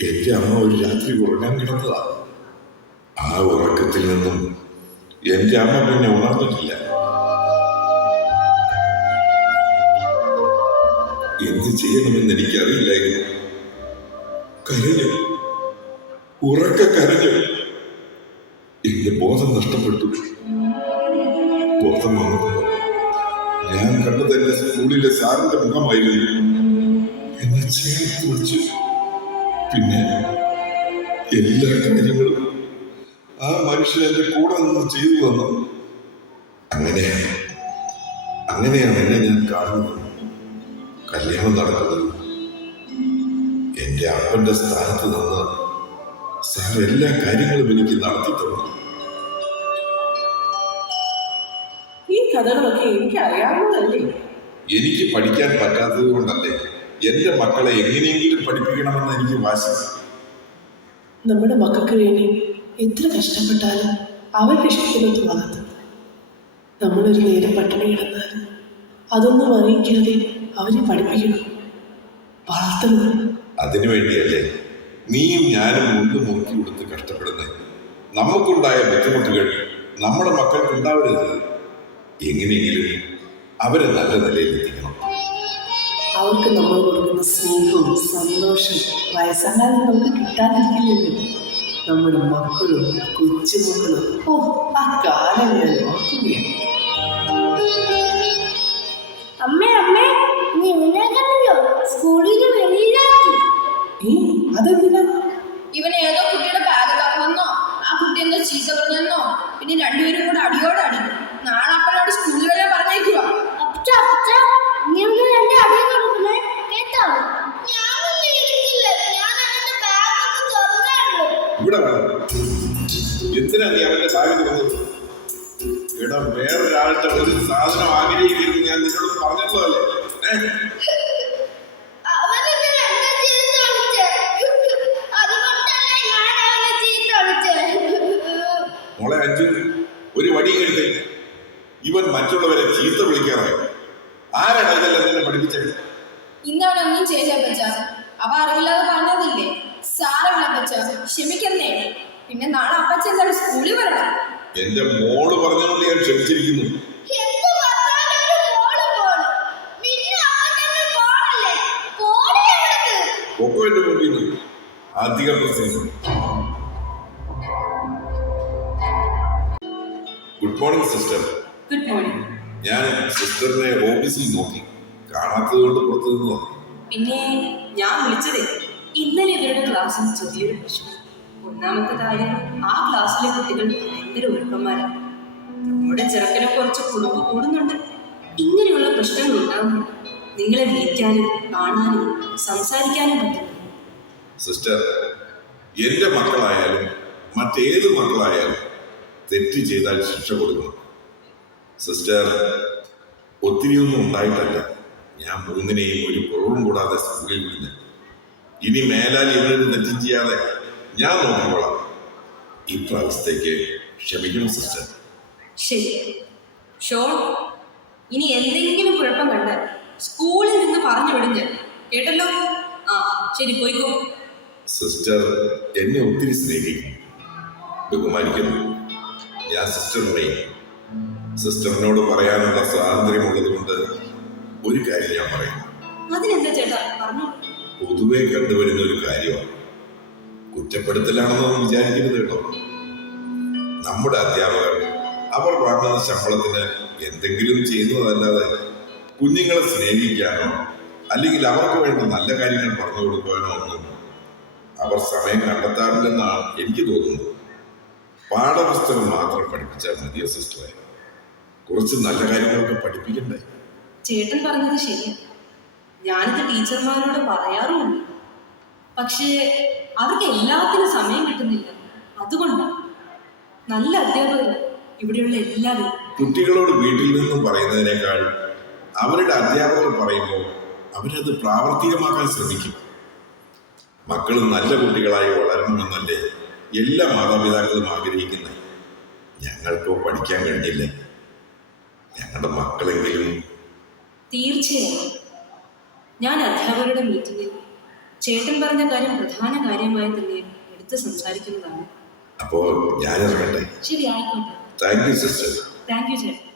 എൻ്റെ അമ്മ ഒരു രാത്രി ഉറങ്ങാൻ കിടന്നതാ. ആ ഉറക്കത്തിൽ നിന്നും എൻ്റെ അമ്മ പിന്നെ ഉണർന്നിട്ടില്ല. എന്ത് ചെയ്യണമെന്ന് എനിക്കറിയില്ലായിരുന്നു. കരഞ്ഞു, ഉറക്ക കരഞ്ഞു. എന്റെ ബോധം നഷ്ടപ്പെട്ടു. ബോധം വന്നപ്പോൾ ഞാൻ കണ്ടത് എന്റെ സ്കൂളിലെ സാറിന്റെ മുഖമായിരുന്നു. എന്നെ ചേർത്ത് വെച്ചു. പിന്നെ എല്ലാ കാര്യങ്ങളും ആ മനുഷ്യൻ എന്റെ കൂടെ നിന്ന് ചെയ്തു തന്നു. അങ്ങനെയാണ് എന്നെ ഞാൻ കാണുന്നത്, കല്യാണം നടക്കുന്നത്. എന്റെ അപ്പന്റെ സ്ഥാനത്ത് നിന്ന് സാർ എല്ലാ കാര്യങ്ങളും എനിക്ക് നടത്തി തന്നു. ഈ കഥകളൊക്കെ എനിക്ക് അറിയാവുന്നതല്ലേ? എനിക്ക് പഠിക്കാൻ പറ്റാത്തത് കൊണ്ടല്ലേ എന്റെ മക്കളെ എങ്ങനെയെങ്കിലും പഠിപ്പിക്കണമെന്ന് എനിക്ക് വാശി. നമ്മുടെ മക്കൾക്ക് വേണ്ടി എത്ര കഷ്ടപ്പെട്ടാലും അവർക്ക് ഇഷ്ടത്തിനൊത്ത് വളർത്തും. നമ്മളൊരു നേരം പട്ടിണി കിടന്നാലും അതൊന്നും അറിയിക്കാതെ അവരെ പഠിപ്പിക്കണം, വളർത്തണം. അതിനു വേണ്ടിയല്ലേ നീയും ഞാനും മുണ്ട് മുറുക്കി കൊടുത്ത് കഷ്ടപ്പെടുന്നത്. നമുക്കുണ്ടായ ബുദ്ധിമുട്ടുകൾ നമ്മുടെ മക്കൾക്ക് ഉണ്ടാവരുത്. എങ്ങനെയെങ്കിലും അവരെ നല്ല നിലയിലെത്തിക്കണം. അവർക്ക് നമ്മൾ കൊടുക്കുന്ന സ്നേഹവും സന്തോഷവും വയസ്സാകാതെ നമുക്ക് കിട്ടാതിരിക്കില്ലല്ലോ. നമ്മുടെ മക്കളും കൊച്ചുമക്കളും, ഓ ആ കാലം ഞാൻ ഓർക്കുകയാണ്. അമ്മേ അമ്മേ, നീ ഇവനെക്കല്ലോ സ്കൂളിൽ വെളിയിലാക്കി. അതെന്തിനാ? ഇവൻ ഏതോ കുട്ടിയുടെ ബാഗ് തകർന്നോ, ആ കുട്ടി എന്തോ ചീത്ത പറഞ്ഞെന്നോ, പിന്നെ രണ്ടുപേരും കൂടെ അടിയോടടി. നാളെ അപ്പനോട് സ്കൂളിൽ വരെ പറഞ്ഞേക്കുക. അപ്പച്ച അപ്പച്ച, നീ ഒന്ന് രണ്ട് അടി കൊടുക്കുന്നേ കേട്ടോ? ഞാനൊന്നും ഇരിക്കില്ല, ഞാൻ അവന്റെ ബാഗ് തുറന്നേ ഉള്ളൂ. ഇവിടെ എന്തിനാ നീ അവന്റെ ബാഗ് വന്നത്? ഇവിടെ വേറൊരാളുടെ ഒരു സാധനം ആഗ്രഹിക്കുന്നു ഞാൻ നിന്നോട് പറഞ്ഞിട്ടുള്ളതല്ലേ? മോളെ അഞ്ചു, ഒരു വടിയും എടുത്തേ. ഇവൻ മറ്റുള്ളവരെ ചീത്ത വിളിക്കാറായി. ആരാണ് ഇതെല്ലാം തന്നെ പഠിപ്പിച്ചത്? ഇന്നവനൊന്നും ചെയ്യില്ല പച്ച. അവ അറിവില്ലാതെ പറഞ്ഞതില്ലേ. സാരമില്ല പച്ച, ക്ഷമിക്കുന്നേ. പിന്നെ നാളെ അപ്പച്ച എന്താണ് സ്കൂളിൽ വരണം. എന്റെ മോള് പറഞ്ഞുകൊണ്ട് ഞാൻ ക്ഷമിച്ചിരിക്കുന്നു. ഒപ്പം എന്റെ മുമ്പിൽ നിന്ന് അധിക പ്രസംഗം. Good morning sister. Good morning. ഞാൻ സിസ്റ്ററിനെ ഓഫീസിൽ നോക്കി, കാണാത്തത് കൊണ്ട് പുറത്തു നിന്നു. പിന്നെ ഞാൻ വിളിച്ചതേ, ഇന്നലെ ഇവരുടെ ക്ലാസ്സിൽ ചെറിയൊരു പ്രശ്നം. ഒന്നാമത്തെ കാര്യം, ആ ക്ലാസ്സിലെ കുട്ടികൾ ഭയങ്കര ഉറപ്പന്മാരാണ്. നമ്മുടെ ചെറുക്കനെ കുറച്ച് കുടുംബ കൂടുന്നുണ്ട്. ഇങ്ങനെയുള്ള പ്രശ്നങ്ങൾ ഉണ്ടാകുമ്പോൾ നിങ്ങളെ വിളിക്കാനും കാണാനും സംസാരിക്കാനും പറ്റും. സിസ്റ്റർ, എന്റെ മക്കളായാലും മറ്റേത് മക്കളായാലും തെറ്റ് ചെയ്താൽ ശിക്ഷ കൊടുക്കണം. സിസ്റ്റർ, ഒത്തിരിയൊന്നും ഉണ്ടായിട്ടല്ല ഞാൻ മൂന്നിനെയും ഒരു കുറവും കൂടാതെ സ്കൂളിൽ വിടുന്നു. ഇനി മേലാൽ ഇവരൊരു തെറ്റും ചെയ്യാതെ ഞാൻ നോക്കിക്കോളാം. ഇപ്രാവശ്യത്തേക്ക് ക്ഷമിക്കണം സിസ്റ്റർ. ശരി ഷോൺ, ഇനി എന്തെങ്കിലും കുഴപ്പം കണ്ടാൽ സ്കൂളിൽ നിന്ന് പറഞ്ഞു വിടും ഞാൻ, കേട്ടല്ലോ? ആ ശരി, പോയിക്കോ. സിസ്റ്റർ എന്നെ ഒത്തിരി സ്നേഹിക്കുന്നു, ബഹുമാനിക്കുന്നു. ഞാൻ സിസ്റ്ററിനോട് പറയാനുള്ള സ്വാതന്ത്ര്യമുള്ളത് കൊണ്ട് ഒരു കാര്യം ഞാൻ പറയും. അതിനെന്താ ചേട്ടാ, പറഞ്ഞു. പൊതുവെ കണ്ടുവരുന്ന ഒരു കാര്യമാണ്. കുറ്റപ്പെടുത്തലാണെന്നൊന്നും വിചാരിക്കരുത് കേട്ടോ. നമ്മുടെ അധ്യാപകർ അവർ വാങ്ങുന്ന ശമ്പളത്തിന് എന്തെങ്കിലും ചെയ്യുന്നതല്ലാതെ കുഞ്ഞുങ്ങളെ സ്നേഹിക്കാനോ അല്ലെങ്കിൽ അവർക്ക് വേണ്ട നല്ല കാര്യങ്ങൾ പറഞ്ഞു കൊടുക്കാനോ ഒന്നും അവർ സമയം കണ്ടെത്താറില്ലെന്നാണ് എനിക്ക് തോന്നുന്നത്. പാഠപുസ്തകം മാത്രം പഠിപ്പിച്ചാൽ മതിയോ സിസ്റ്ററെ? കുറച്ച് നല്ല കാര്യങ്ങളൊക്കെ പഠിപ്പിക്കണ്ടേ? ചേട്ടൻ പറഞ്ഞത് ശരിയാണ്. ഞാനിത് ടീച്ചർമാരോട് പറയാറുമുണ്ട്. പക്ഷേ അവർക്ക് എല്ലാത്തിനും സമയം കിട്ടുന്നില്ല. അതുകൊണ്ടാണ് നല്ല അധ്യാപകർ ഇവിടെയുള്ള എല്ലാവരും. കുട്ടികളോട് വീട്ടിൽ നിന്നും പറയുന്നതിനേക്കാൾ അവരുടെ അധ്യാപകർ പറയുമ്പോൾ അവരത് പ്രാവർത്തികമാക്കാൻ ശ്രമിക്കും. മക്കൾ നല്ല കുട്ടികളായി വളരണമെന്നല്ലേ എല്ലാ മാതാപിതാക്കളും ആഗ്രഹിക്കുന്നത്. ഞങ്ങൾക്കോ പഠിക്കാൻ കഴിഞ്ഞില്ല. ഞങ്ങളുടെ മക്കളെങ്കിലും. തീർച്ചയായും ഞാൻ അധ്യാപകരുടെ മീറ്റിംഗിൽ ചേട്ടൻ പറഞ്ഞ കാര്യം പ്രധാന കാര്യമായി തന്നെ എടുത്ത് സംസാരിക്കുന്നതാണ്. അപ്പോ ഞാൻ ഇറങ്ങട്ടെ? ശരി, ആയിക്കോട്ടെ. Thank you sister. Thank you ചേട്ടൻ.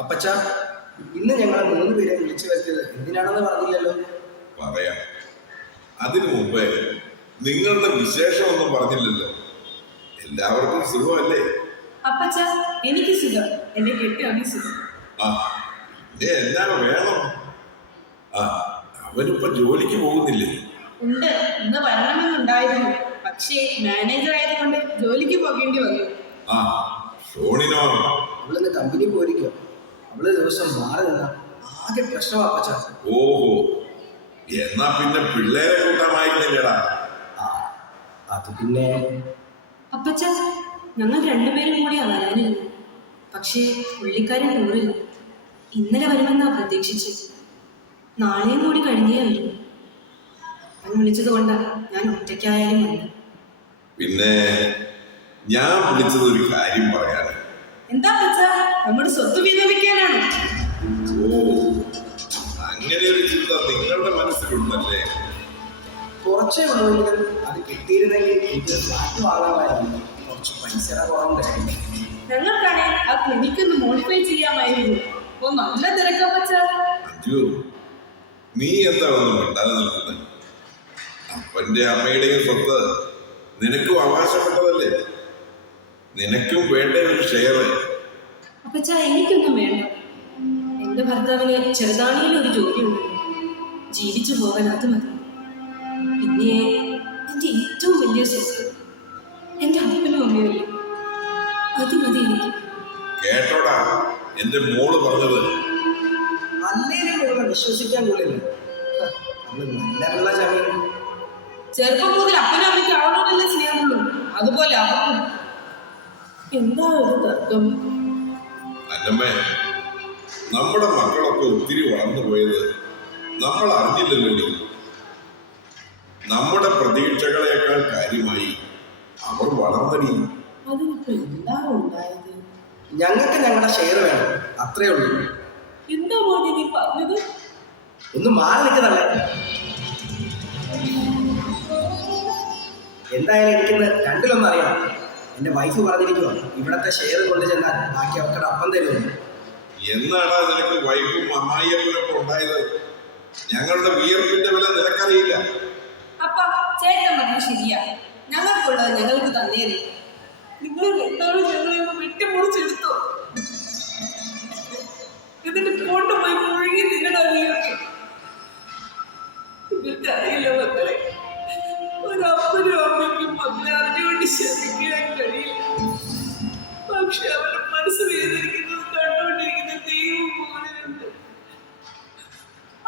അപ്പച്ച, ഇന്ന് ഞങ്ങളെ 3 പേരെ വിളിച്ചു വരുത്തിയത് എന്തിനാണെന്ന് പറഞ്ഞില്ലല്ലോ? പറയാം. അതിനു മുമ്പേ നിങ്ങളുടെ വിശേഷമൊന്നും പറഞ്ഞില്ലല്ലോ. എല്ലാവർക്കും സുഖമല്ലേ? അപ്പച്ച, എനിക്ക് സുഖം. എന്റെ കെട്ടിയാണ് സുഖം. ആ, എന്നാ വേണം? ആ, അവനിപ്പോ ജോലിക്ക് പോകുന്നില്ലേ? ഉണ്ട്, ഇന്ന് വരണമെന്നുണ്ടായിരുന്നു. പക്ഷേ മാനേജർ ആയതുകൊണ്ട് ജോലിക്ക് പോകേണ്ടി വന്നു. ആ, ഷോണിനോ? അവളിന്ന് കമ്പനി പോയിരിക്കുക. അവള് ദിവസം മാറി നിന്ന ആകെ പ്രശ്നമാ അപ്പച്ച. ഓഹോ, എന്നാ പിന്നെ പിള്ളേരെ കൂട്ടമായിരുന്നില്ലടാ. അത് പിന്നെ അപ്പച്ച, ഞങ്ങൾ രണ്ടുപേരും കൂടി വരാനിരുന്നു. പക്ഷേ പുള്ളിക്കാരൻ ടൂറിൽ ഇന്നലെ വരുമെന്നാ പ്രതീക്ഷിച്ച്. നാളെയും കൂടി കഴിഞ്ഞേ വരും. അവൻ വിളിച്ചത് കൊണ്ടാണ് ഞാൻ ഒറ്റയ്ക്കായാലും വന്നത്. പിന്നെ ഞാൻ വിളിച്ചത് ഒരു കാര്യം പറയാനാണ്. എന്താ അപ്പച്ച, നമ്മുടെ സ്വത്ത് വീതം വെക്കാനാണ്? ഓ, അങ്ങനെ ഒരു ചിന്ത നിങ്ങളുടെ മനസ്സിലുണ്ടല്ലേ? കുറച്ചേ ഉള്ളൂവെങ്കിലും അത് കിട്ടിയിരുന്നെങ്കിൽ എനിക്ക് ഫ്ലാറ്റ് വാങ്ങാമായിരുന്നു. കുറച്ച് പൈസയുടെ കുറവുണ്ടായിരുന്നു. ഞങ്ങൾക്കാണെങ്കിൽ ആ ക്ലിനിക് ഒന്ന് മോഡിഫൈ ചെയ്യാമായിരുന്നു. ഓ, നല്ല തിരക്കപ്പച്ച. അയ്യോ, നീ എന്താ ഒന്നും മിണ്ടാതെ നിൽക്കുന്നത്? അപ്പന്റെ അമ്മയുടെയും സ്വത്ത് നിനക്കും അവകാശപ്പെട്ടതല്ലേ? നിനക്കും വേണ്ട ഒരു ഷെയർ. അപ്പച്ച, എനിക്കൊന്നും വേണ്ട. എന്റെ ഭർത്താവിന് ചെറുതാണിയിൽ ഒരു ജോലിയുണ്ട്. ജീവിച്ചു പോകാൻ അത് മതി. പിന്നെ എന്റെ ഏറ്റവും വലിയ സ്വത്ത് എന്റെ അപ്പനും അമ്മയല്ലേ, അത് മതി എനിക്ക്. കേട്ടോടാ എന്റെ മോള് പറഞ്ഞത്? അല്ലേലും ഇവിടെ വിശ്വസിക്കാൻ പോലില്ല. നമ്മള് നല്ല വെള്ള ചമയം. ചെറുപ്പം മുതൽ അപ്പനും അമ്മയ്ക്ക് അവളോടല്ലേ സ്നേഹമുള്ളൂ, അതുപോലെ അവർക്കും. എന്താ ഒരു തർക്കം? അല്ലമ്മേ, നമ്മുടെ മക്കളൊക്കെ ഒത്തിരി വളർന്നു പോയത് നമ്മൾ അറിഞ്ഞില്ലല്ലോ. നമ്മുടെ പ്രതീക്ഷകളെക്കാൾ കാര്യമായി അവർ വളർന്നടി. അതിനിപ്പോ എന്താ ഉണ്ടായത്? ഞങ്ങൾക്ക് ഞങ്ങളുടെ ഷെയർ വേണം, അത്രേ ഉള്ളൂ. എന്താ മോനെ നീ പറഞ്ഞത്? ഒന്ന് മാറി നിൽക്കുന്നല്ലേ. എന്തായാലും എനിക്കിന്ന് രണ്ടിലൊന്നും അറിയണം. എന്റെ വൈഫ് പറഞ്ഞിരിക്കുവാ ഇവിടത്തെ ഷെയർ കൊണ്ടു ചെന്നാൽ ബാക്കി അവരുടെ അപ്പം തരുമെന്ന്. എന്നാടാ നിനക്ക് വൈഫും അമ്മായിയപ്പനൊക്കെ ഉണ്ടായത്? ഞങ്ങളുടെ വിയർപ്പിന്റെ വില നിനക്കറിയില്ല. അപ്പ ചേട്ടൻ പറഞ്ഞത് ശരിയാ. ഞങ്ങൾക്കുള്ളത് ഞങ്ങൾക്ക് തന്നേരെ. നിങ്ങൾ രണ്ടാളും ഞങ്ങളെ ഒന്ന് വെട്ടിമുറിച്ചെടുത്തോ. എന്നിട്ട് കൊണ്ടുപോയി മുഴുകി നിങ്ങളുടെ നീയൊക്കെ. നിങ്ങൾക്ക് അറിയില്ല മക്കളെ, ഒരപ്പനും അമ്മയ്ക്കും മക്കളെ അറിഞ്ഞുകൊണ്ട് ശ്രമിക്കാൻ കഴിയില്ല. പക്ഷെ അവരുടെ മനസ്സ് വേദനിക്കുന്നത് കണ്ടുകൊണ്ടിരിക്കുന്ന ദൈവം പോലെയുണ്ട്.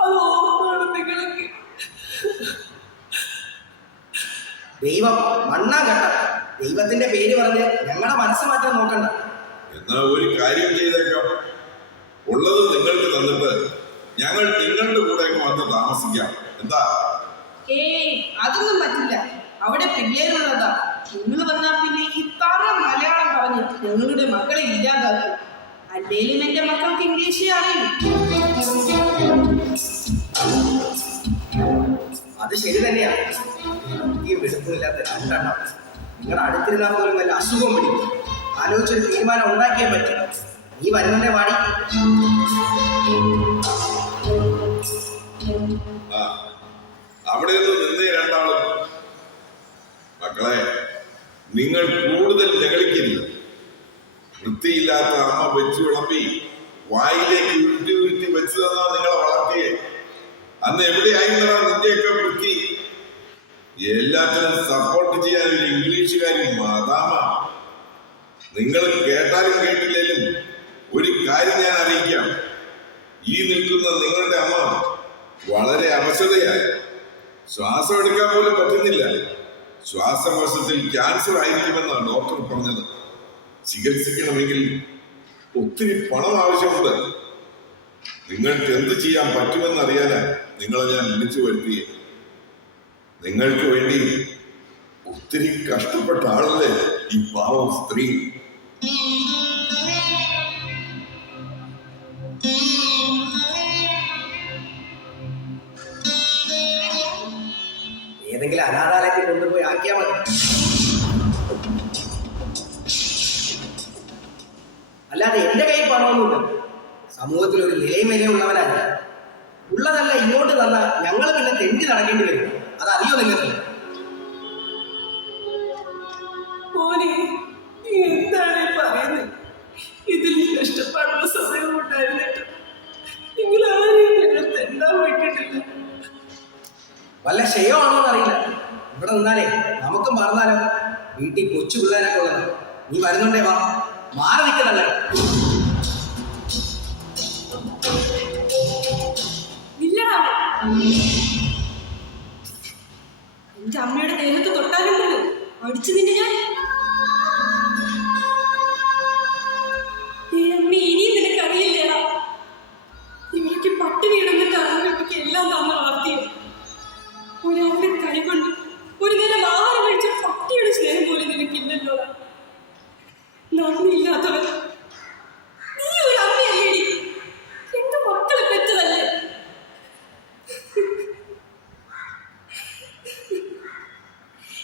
അത് ഓർമ്മയാണ് നിങ്ങളൊക്കെ. ദൈവം മണ്ണാ കട്ട. ദൈവത്തിന്റെ പേര് പറഞ്ഞ് ഞങ്ങളുടെ മനസ്സ് മാറ്റാൻ നോക്കണ്ട. എന്നാ ഒരു കാര്യം ചെയ്തേക്കാം. ഉള്ളത് നിങ്ങൾക്ക് തന്നിട്ട് ഞങ്ങൾ നിങ്ങളുടെ കൂടെ അങ്ങ് വന്ന് താമസിക്കാം. എന്താ? ഏയ് അതൊന്നും പറ്റില്ല. അവിടെ പിള്ളേരുള്ളതാ. നിങ്ങൾ വന്നാ പിന്നെ ഈ തറ മലയാളം പറഞ്ഞ് ഞങ്ങളുടെ മക്കളെ ഇല്ലാതാക്കും. അല്ലേലും എന്റെ മക്കൾക്ക് ഇംഗ്ലീഷേ അറിയും. അത് ശരി തന്നെയാണ്. ഈ വെളുപ്പില്ലാത്ത രണ്ടെണ്ണം നിങ്ങൾ അടുത്തിരുന്നാൽ പോലും വല്ല അസുഖം പിടിക്കും. ആലോചിച്ചൊരു തീരുമാനം ഉണ്ടാക്കിയേ പറ്റും. നീ വരുന്നതിന്റെ പാടി. അവിടെ നിന്ന് രണ്ടാളും. മക്കളെ, നിങ്ങൾ കൂടുതൽ ലഹളിക്കരുത്. വൃത്തിയില്ലാത്ത അമ്മ വെച്ചു വിളമ്പി വായിലേക്ക് ഉരുട്ടി ഉരുട്ടി വെച്ചു തന്നാ നിങ്ങളെ വളർത്തിയേ. അന്ന് എവിടെയായിരുന്നാ നിന്റെയൊക്കെ വൃത്തി? എല്ലാത്തിനും സപ്പോർട്ട് ചെയ്യാൻ ഒരു ഇംഗ്ലീഷുകാരി മദാമ. നിങ്ങൾ കേട്ടാലും കേട്ടില്ലേലും ഒരു കാര്യം ഞാൻ അറിയിക്കാം. ഈ നിൽക്കുന്ന നിങ്ങളുടെ അമ്മ വളരെ അവശതയായി. ശ്വാസം എടുക്കാൻ പോലും പറ്റുന്നില്ല. ശ്വാസകോശത്തിൽ ക്യാൻസർ ആയിരിക്കുമെന്നാണ് ഡോക്ടർ പറഞ്ഞത്. ചികിത്സിക്കണമെങ്കിൽ ഒത്തിരി പണം ആവശ്യമുണ്ട്. നിങ്ങൾക്ക് എന്ത് ചെയ്യാൻ പറ്റുമെന്ന് അറിയാനാ നിങ്ങളെ ഞാൻ വിളിച്ചു വരുത്തിയേ. നിങ്ങൾക്ക് വേണ്ടി ഒത്തിരി കഷ്ടപ്പെട്ട ആളല്ലേ ഈ പാവം സ്ത്രീ. ഏതെങ്കിലും അനാഥാലയത്തിൽ കൊണ്ടുപോയി ആക്കിയാൽ മതി. അല്ലാതെ എന്റെ കയ്യിൽ പണമൊന്നുമില്ല. സമൂഹത്തിൽ ഒരു നിലയും വിലയുള്ളവനല്ല. ഉള്ളതല്ല ഇങ്ങോട്ട് തന്ന ഞങ്ങൾ പിന്നെ തെണ്ടി നടക്കേണ്ടി വരും. അതറിയോ നിങ്ങൾക്ക്? മോനെ, നീ എന്താണ് പറയുന്നത്? ഇതിൽ കഷ്ടപ്പാടുള്ള സമയം ഉണ്ടായിരുന്നിട്ട് നിങ്ങൾ ആരെയും ഞങ്ങൾ തെണ്ടാൻ വിട്ടിട്ടില്ല. വല്ല ക്ഷയമാണോന്ന് അറിയില്ല. ഇവിടെ നിന്നാലേ നമുക്കും മറന്നാലോ. വീട്ടിൽ കൊച്ചു പിള്ളേരൊക്കെ ഉള്ളത്. നീ വരുന്നുണ്ടേ വാ. മാറി നിൽക്കുന്നല്ലേ. എന്റെ അമ്മയുടെ ദേഹത്ത് തൊട്ടാലുണ്ടല്ലോ അടിച്ചു നിന്നെ ഞാൻ. ഇനിയും നിനക്കറിയില്ലേടാ, ഇവയ്ക്ക് പട്ടിണി ഇടന്നിട്ടാണ് ഇവയ്ക്ക് എല്ലാം തന്നു വളർത്തിയത്. ഒരാളുടെ കൈ കൊണ്ട് ഒരു നേരം ആഹാരം കഴിച്ച പട്ടിയുടെ സ്നേഹം പോലും നിനക്കില്ലല്ലോ. നന്ദിയില്ലാത്തവൻ. നീ ഒരു അമ്മയല്ലേടി, എന്റെ മക്കളെ പെറ്റതല്ലേ.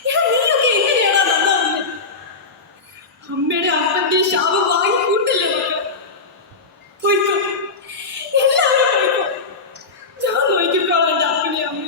നീയൊക്കെ എങ്ങനെയാടാ നന്നാവുന്നത്? അമ്മയുടെ അപ്പന്റെ ശാപം വാങ്ങി കൂട്ടല്ലേ മക്കളെ. പോയിക്കോ, എല്ലാവരും പോയിക്കോ. ഞാൻ നോക്കിക്കോളാം എന്റെ അപ്പനെ അമ്മ.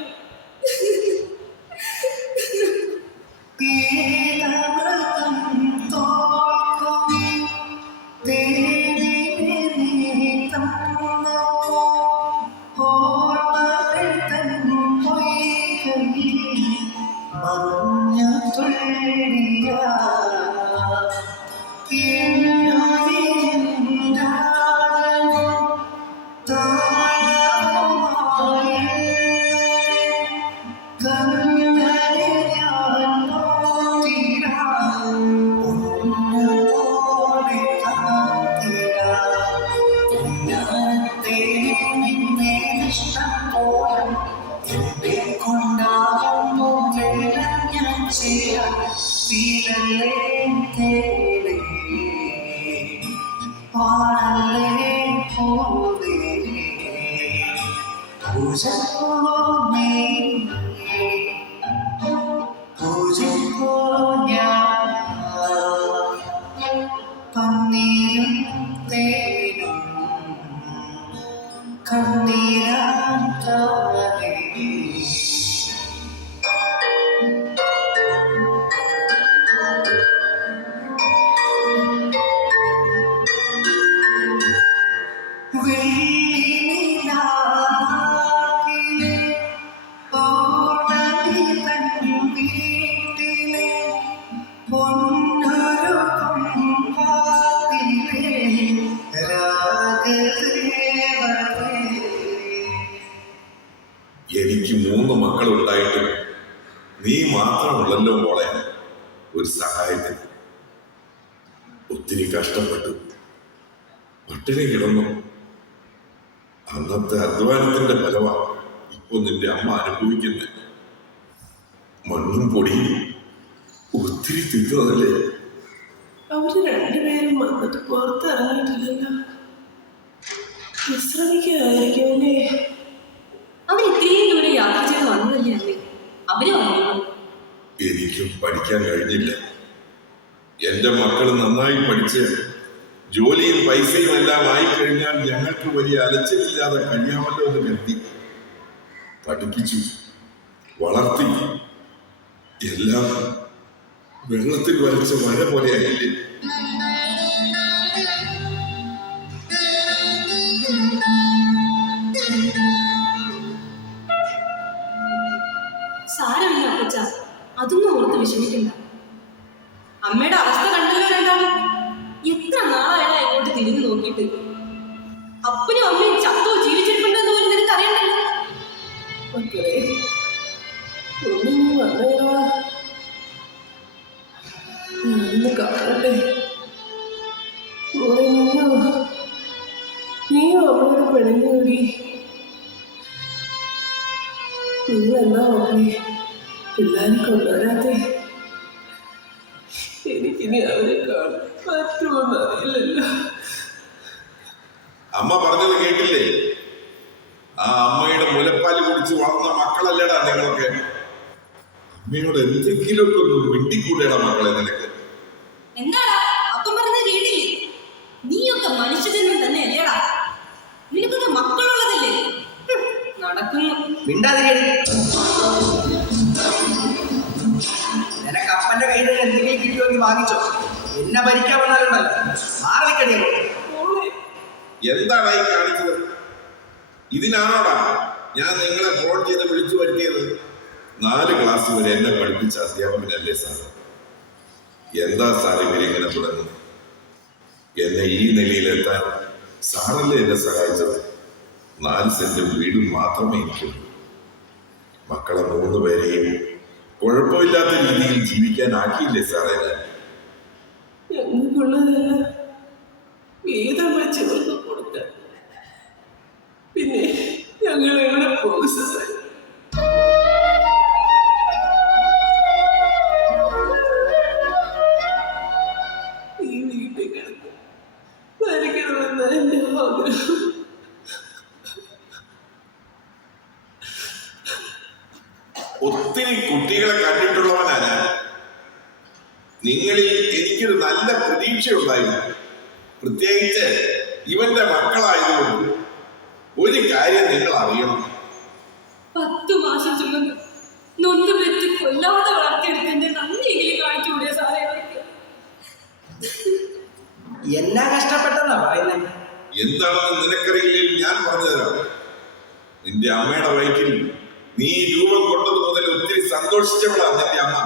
എനിക്ക് 3 മക്കളുണ്ടായിട്ടും നീ മാത്രമുള്ളല്ലോ മോളെ ഒരു സഹായത്തിന്. ഒത്തിരി കഷ്ടപ്പെട്ടു, പട്ടിണി കിടന്നു. അന്നത്തെ അധ്വാനത്തിന്റെ ഫലമാണ് ഇപ്പൊ നിന്റെ അമ്മ അനുഭവിക്കുന്നത്. മണ്ണും പൊടിയും ഒത്തിരി തിന്നതല്ലേ? അവര് രണ്ടുപേരും വന്നിട്ട് പുറത്തിറങ്ങിയിട്ടില്ലല്ലോ. വിശ്രമിക്കുകയായിരിക്കുമല്ലേ? അവൻ ഇത്രയും ദൂരെ യാത്ര ചെയ്ത് വന്നതല്ലേ അമ്മേ? അവര് വന്നു. എനിക്കും പഠിക്കാൻ കഴിഞ്ഞില്ല. എന്റെ മക്കൾ നന്നായി പഠിച്ച് ജോലിയും പൈസയും എല്ലാം ആയിക്കഴിഞ്ഞാൽ ഞങ്ങൾക്ക് വലിയ അലച്ചിലില്ലാതെ കഴിയാമല്ലോ എന്ന് കരുതി പഠിപ്പിച്ചു, വളർത്തി. എല്ലാം വെള്ളത്തിൽ വരച്ച വര പോലെയായില്ലേ? സാരമില്ല അപ്പച്ച, അതൊന്നും ഓർത്ത് വിഷമിക്കണ്ട. അമ്മയുടെ അവസ്ഥ കണ്ടല്ലോ രണ്ടാളും. എത്ര നാളായാലും അങ്ങോട്ട് തിരിഞ്ഞു നോക്കിയിട്ട്. അപ്പനും അമ്മയും ചത്തോ ജീവിച്ചിട്ടുണ്ടെന്ന് പോലും നിനക്ക് അറിയണ്ടല്ലോ. മക്കളെ, ഒന്നിനും വന്നേടാ. ഞാനൊന്ന് കാണട്ടെ. മോളെ, നീയോ അമ്മയോട് പിണങ്ങിയോടി? നിങ്ങളെന്താ മക്കളെ പിള്ളേരെ കൊണ്ടുവരാത്തെ? എനിക്കിനി അവരെ കാണാൻ പറ്റുമെന്ന് അറിയില്ലല്ലോ. അമ്മ പറഞ്ഞത് കേട്ടില്ലേ? ആ അമ്മയുടെ മുലപ്പാല് കുടിച്ച് വളർന്ന മക്കളല്ലേടാ നിങ്ങളൊക്കെ. അമ്മയോട് എന്തെങ്കിലുമൊക്കെ ഒന്ന് മിണ്ടിക്കൂടെടാ മക്കളെ നിനക്ക്. എന്താടാ അപ്പം പറഞ്ഞത് കേട്ടില്ലേ? നീയൊക്കെ മനുഷ്യജന്മം തന്നെ അല്ലേടാ. നിനക്കൊക്കെ മക്കളുള്ളതല്ലേ? നടക്കുന്നു. മിണ്ടാതിരി. നിനക്ക് അപ്പന്റെ കയ്യിൽ നിന്ന് എന്തെങ്കിലും കിട്ടുമെങ്കിൽ വാങ്ങിച്ചോ. എന്നെ ഭരിക്കാൻ വന്നാലുണ്ടല്ലോ മാറിക്കടിയോ. എന്താണ് ഈ കാണിച്ചത്? ഇതിനാണോടാ ഞാൻ നിങ്ങളെ ഫോൺ ചെയ്ത് വിളിച്ചു വരുത്തിയത്? 4 ക്ലാസ് വരെ എന്നെ പഠിപ്പിച്ച അധ്യാപകനല്ലേ സാർ? എന്താ സാർ ഇവരിങ്ങനെ തുടങ്ങുന്നത്? എന്നെ ഈ നിലയിലെത്താൻ സാറല്ലേ എന്നെ സഹായിച്ചത്? 4 സെന്റും വീടും മാത്രമേ എനിക്കുള്ളൂ. മക്കളെ 3 പേരെയും കുഴപ്പമില്ലാത്ത രീതിയിൽ ജീവിക്കാൻ ആക്കിയില്ലേ സാറേ? ഞങ്ങൾക്കുള്ളതെല്ലാം വീതം വെച്ച് ഇവർക്ക് കൊടുക്കാൻ. പിന്നെ ഞങ്ങൾ എവിടെ പോകും സാറേ? ഈ വീട്ടിൽ കിടന്ന് ഭരിക്കണമെന്ന എൻ്റെ ആഗ്രഹം. ഒത്തിരി കുട്ടികളെ കണ്ടിട്ടുള്ളവനാണ് ഞാൻ. നിങ്ങളിൽ എനിക്കൊരു നല്ല പ്രതീക്ഷ ഉണ്ടായിരുന്നു. പ്രത്യേകിച്ച് ഇവന്റെ മക്കളായതുകൊണ്ട് ഒരു കാര്യം നിങ്ങൾ അറിയണം. 10 മാസം ചുമന്ന് നൊന്ത് പെറ്റ് കൊല്ലാതെ വളർത്തിയെടുത്തതിന്റെ നന്ദിയെങ്കിലും കാണിച്ചുകൂടിയ സാറേ അവർക്ക്. എന്നാ കഷ്ടപ്പെട്ടെന്നാ പറയുന്നത്? എന്താണെന്ന് നിനക്കറിയില്ലെങ്കിൽ ഞാൻ പറഞ്ഞുതരാം. നിന്റെ അമ്മയുടെ വയറ്റിൽ നീ രൂപം കൊണ്ടത് മുതൽ ഒത്തിരി സന്തോഷിച്ചവളാണ് നിന്റെ അമ്മ.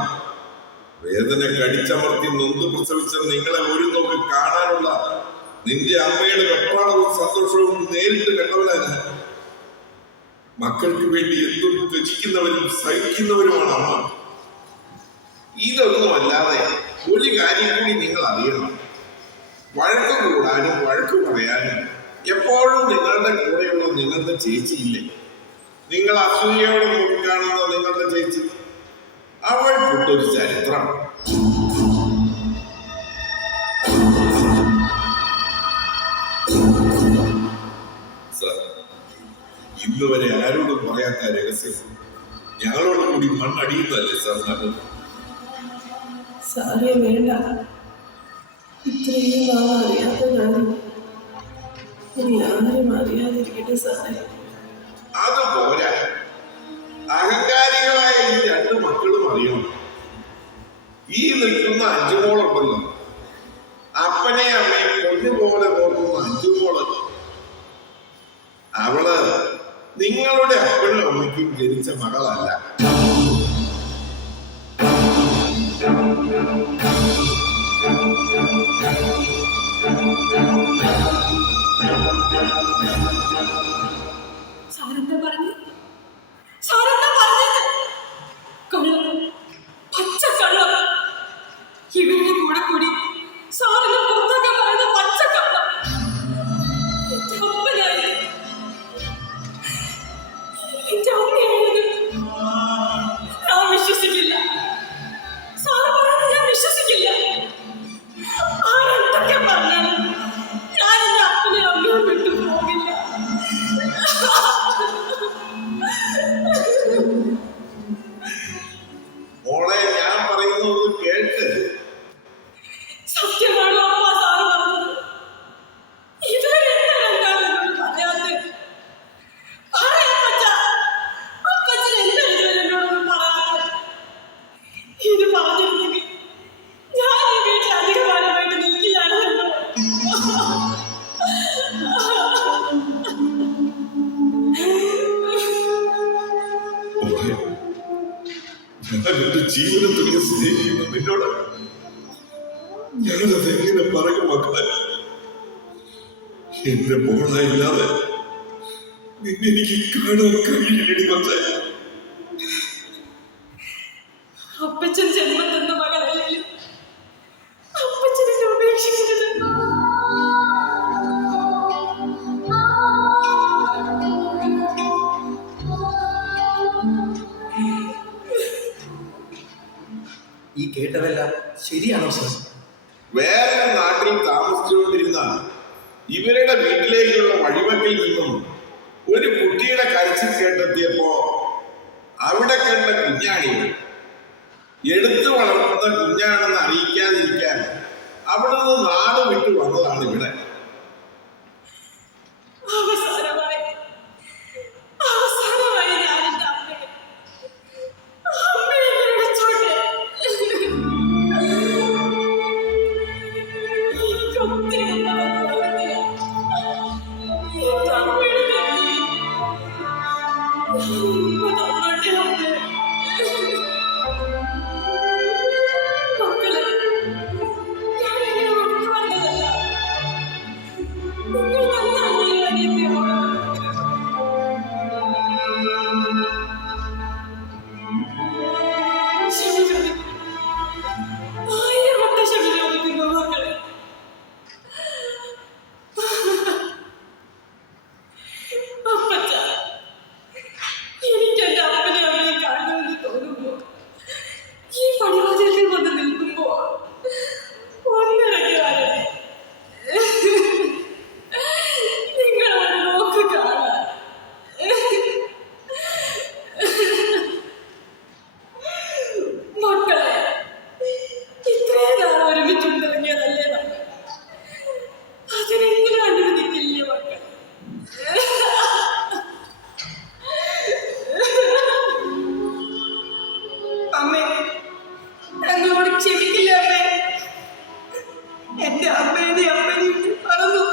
വേദന കടിച്ചമർത്തി നൊന്ത് പ്രസവിച്ച നിങ്ങളെ ഒരു നോക്ക് കാണാനുള്ള നിന്റെ അമ്മയുടെ വെപ്രാളവും സന്തോഷവും നേരിട്ട് കണ്ടവനാണ്. മക്കൾക്ക് വേണ്ടി എന്തും ത്യജിക്കുന്നവരും സഹിക്കുന്നവരുമാണ് അമ്മ. ഇതൊന്നും അല്ലാതെ ഒരു കാര്യം കൂടി നിങ്ങൾ അറിയണം. വഴക്ക് കൂടാനും വഴക്ക് പറയാനും എപ്പോഴും നിങ്ങളുടെ കൂടെയുള്ള നിങ്ങളുടെ ചേച്ചിയില്ലേ? നിങ്ങൾ അസൂയയോടെ നോക്കിക്കാണുന്ന നിങ്ങളുടെ ചേച്ചി, അവൾക്കൊരു ചരിത്രം. സർ, ഇന്ന് വരെ ആരോടും പറയാത്ത രഹസ്യം ഞങ്ങളോട് കൂടി മണ്ണടിയുന്നതല്ലേ സാർ? നല്ലത് സാറേ വേണ്ട. ഇത്രയും നാൾ അറിയാത്ത കാര്യം ഇനി ആരും അറിയാതിരിക്കട്ടെ സാറേ. അത് പോരാ, അഹങ്കാരികളായ ഈ 2 മക്കളും അറിയണം. ഈ നിൽക്കുന്ന 5 മോളുണ്ടല്ലോ, അപ്പനെ അമ്മയും പൊന്നുപോലെ നോക്കുന്ന 5 മോള്, അവള് നിങ്ങളുടെ അപ്പനും അമ്മയ്ക്കും ജനിച്ച മകളല്ല. സാറെന്താ പറഞ്ഞു? സാറെന്താ പറഞ്ഞത്? കള്ളം, പച്ചക്കള്ളം. ഇവരുടെ കൂടെ കൂടി സാറിന് പുറത്തൊക്കെ പറയുന്ന പച്ചക്കള്ളം. എന്റെ അപ്പനായി ഞാൻ എന്റെ ജീവിതത്തിൽ സ്നേഹിക്കുന്ന നിന്നോട് ഞാനത് എങ്ങനെ പറയും മക്കളെ? എന്റെ മോളായില്ലാതെ നിന്നെ എനിക്ക് കാണാൻ കഴിയില്ലടി മക്കളെ. അപ്പച്ചൻ ജന്മം തന്ന മകളല്ലേലും അപ്പച്ചനെ ഉപേക്ഷിക്കരുത്. ഈ കേട്ടതെല്ലാം ശരിയാണോ സർ? വേറൊരു നാട്ടിൽ താമസിച്ചുകൊണ്ടിരുന്ന ഇവരുടെ വീട്ടിലേക്കുള്ള വഴിവക്കിൽ നിന്നും ഒരു കുട്ടിയുടെ കരച്ചിൽ കേട്ടെത്തിയപ്പോ അവിടെ കണ്ട കുഞ്ഞാണി എടുത്തു വളർത്തുന്ന കുഞ്ഞാണെന്ന് അറിയിക്കാതിരിക്കാൻ അവിടെ നിന്ന് നാട് വിട്ടു വന്നതാണ് ഇവിടെ. അവസാനമായി ഞാൻ എൻ്റെ അമ്മയെ വിളിച്ചോട്ടെ. എനിക്കൊത്തിരി മക്കളെ ഞാൻ ഇങ്ങനെ ഒടുക്കുവാനല്ല. നിങ്ങൾ നല്ല ക്ഷമ ചോദിക്കുന്നു. 1000 വട്ടം ക്ഷമ ചോദിക്കുന്നു മക്കളെ. അപ്പച്ച, എനിക്ക് എൻ്റെ അപ്പനെ അമ്മയെ കാണുമെന്ന് തോന്നുമ്പോ ഈ പടിവാതിൽക്കൽ വന്ന് നിൽക്കുമ്പോ ഒന്നിറങ്ങി വരണേ. നിങ്ങളൊരു നോക്ക് കാണാൻ. മക്കളെ, ഇത്രയും നാൾ ഒരുമിച്ചുണ്ടിറങ്ങിയതല്ലേ നമ്മൾ. അതിനെങ്കിലും അനുവദിക്കില്ലേ മക്കളെ? അമ്മേ, എന്നോട് ക്ഷമിക്കില്ല അമ്മേ. എന്റെ അമ്മേനെ അമ്മനെ പറഞ്ഞു.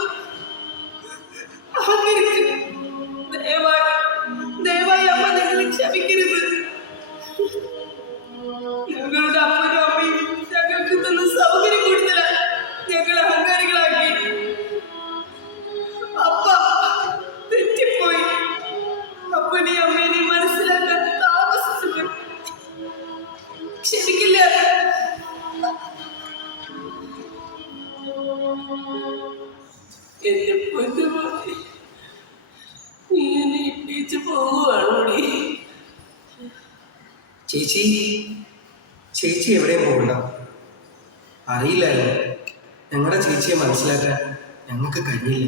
ദയവായി അമ്മ ഞങ്ങളെ ക്ഷമിക്കരുത്. ഞങ്ങളുടെ അപ്പനും അമ്മയും ഞങ്ങൾക്ക് തന്ന സൗകര്യം കൂടുതലാണ് ഞങ്ങളെ അഹങ്കാരികളാക്കി. അപ്പ തെറ്റിപ്പോയി. അപ്പനെയും അമ്മേനെയും മനസ്സിലാക്കാൻ താമസിച്ചു. ക്ഷമിക്കില്ല. എന്റെ പൊന്നുപോലെ നീ എന്നെ ഇട്ടിച്ച് പോവുകയാണോടി? ചേച്ചി ചേച്ചി എവിടെയും പോകണ്ട. അറിയില്ലായിരുന്നു, ഞങ്ങളുടെ ചേച്ചിയെ മനസ്സിലാക്കാൻ ഞങ്ങൾക്ക് കഴിഞ്ഞില്ല.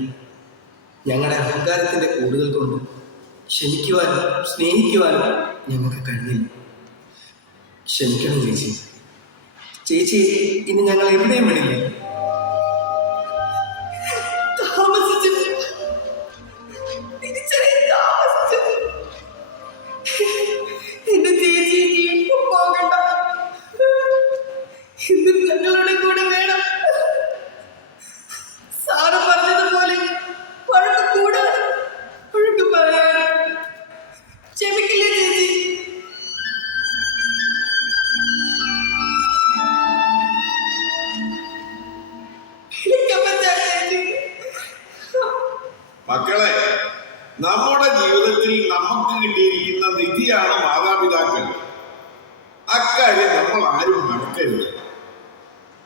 ഞങ്ങളുടെ അഹങ്കാരത്തിൻ്റെ കൂടുതൽ കൊണ്ട് ക്ഷമിക്കുവാനും സ്നേഹിക്കുവാനും ഞങ്ങൾക്ക് കഴിഞ്ഞില്ല. ക്ഷമിക്കണം ചേച്ചി. ചേച്ചി ഇനി ഞങ്ങൾ എവിടെയും വിടില്ല. എന്റെ ചേച്ചി ഇനിയും പോകണ്ട. ഇന്നും ഞങ്ങളുടെ കൂടെ വേണം. സാറ് പറഞ്ഞതുപോലെ വഴക്ക് കൂടാൻ വഴക്ക് പറയാൻ ക്ഷമിക്കില്ലേ ചേച്ചി? മക്കളെ, നമ്മുടെ ജീവിതത്തിൽ നമുക്ക് കിട്ടിയിരിക്കുന്ന നിധിയാണ് മാതാപിതാക്കൾ. അക്കാര്യം നമ്മൾ ആരും മറക്കരുത്.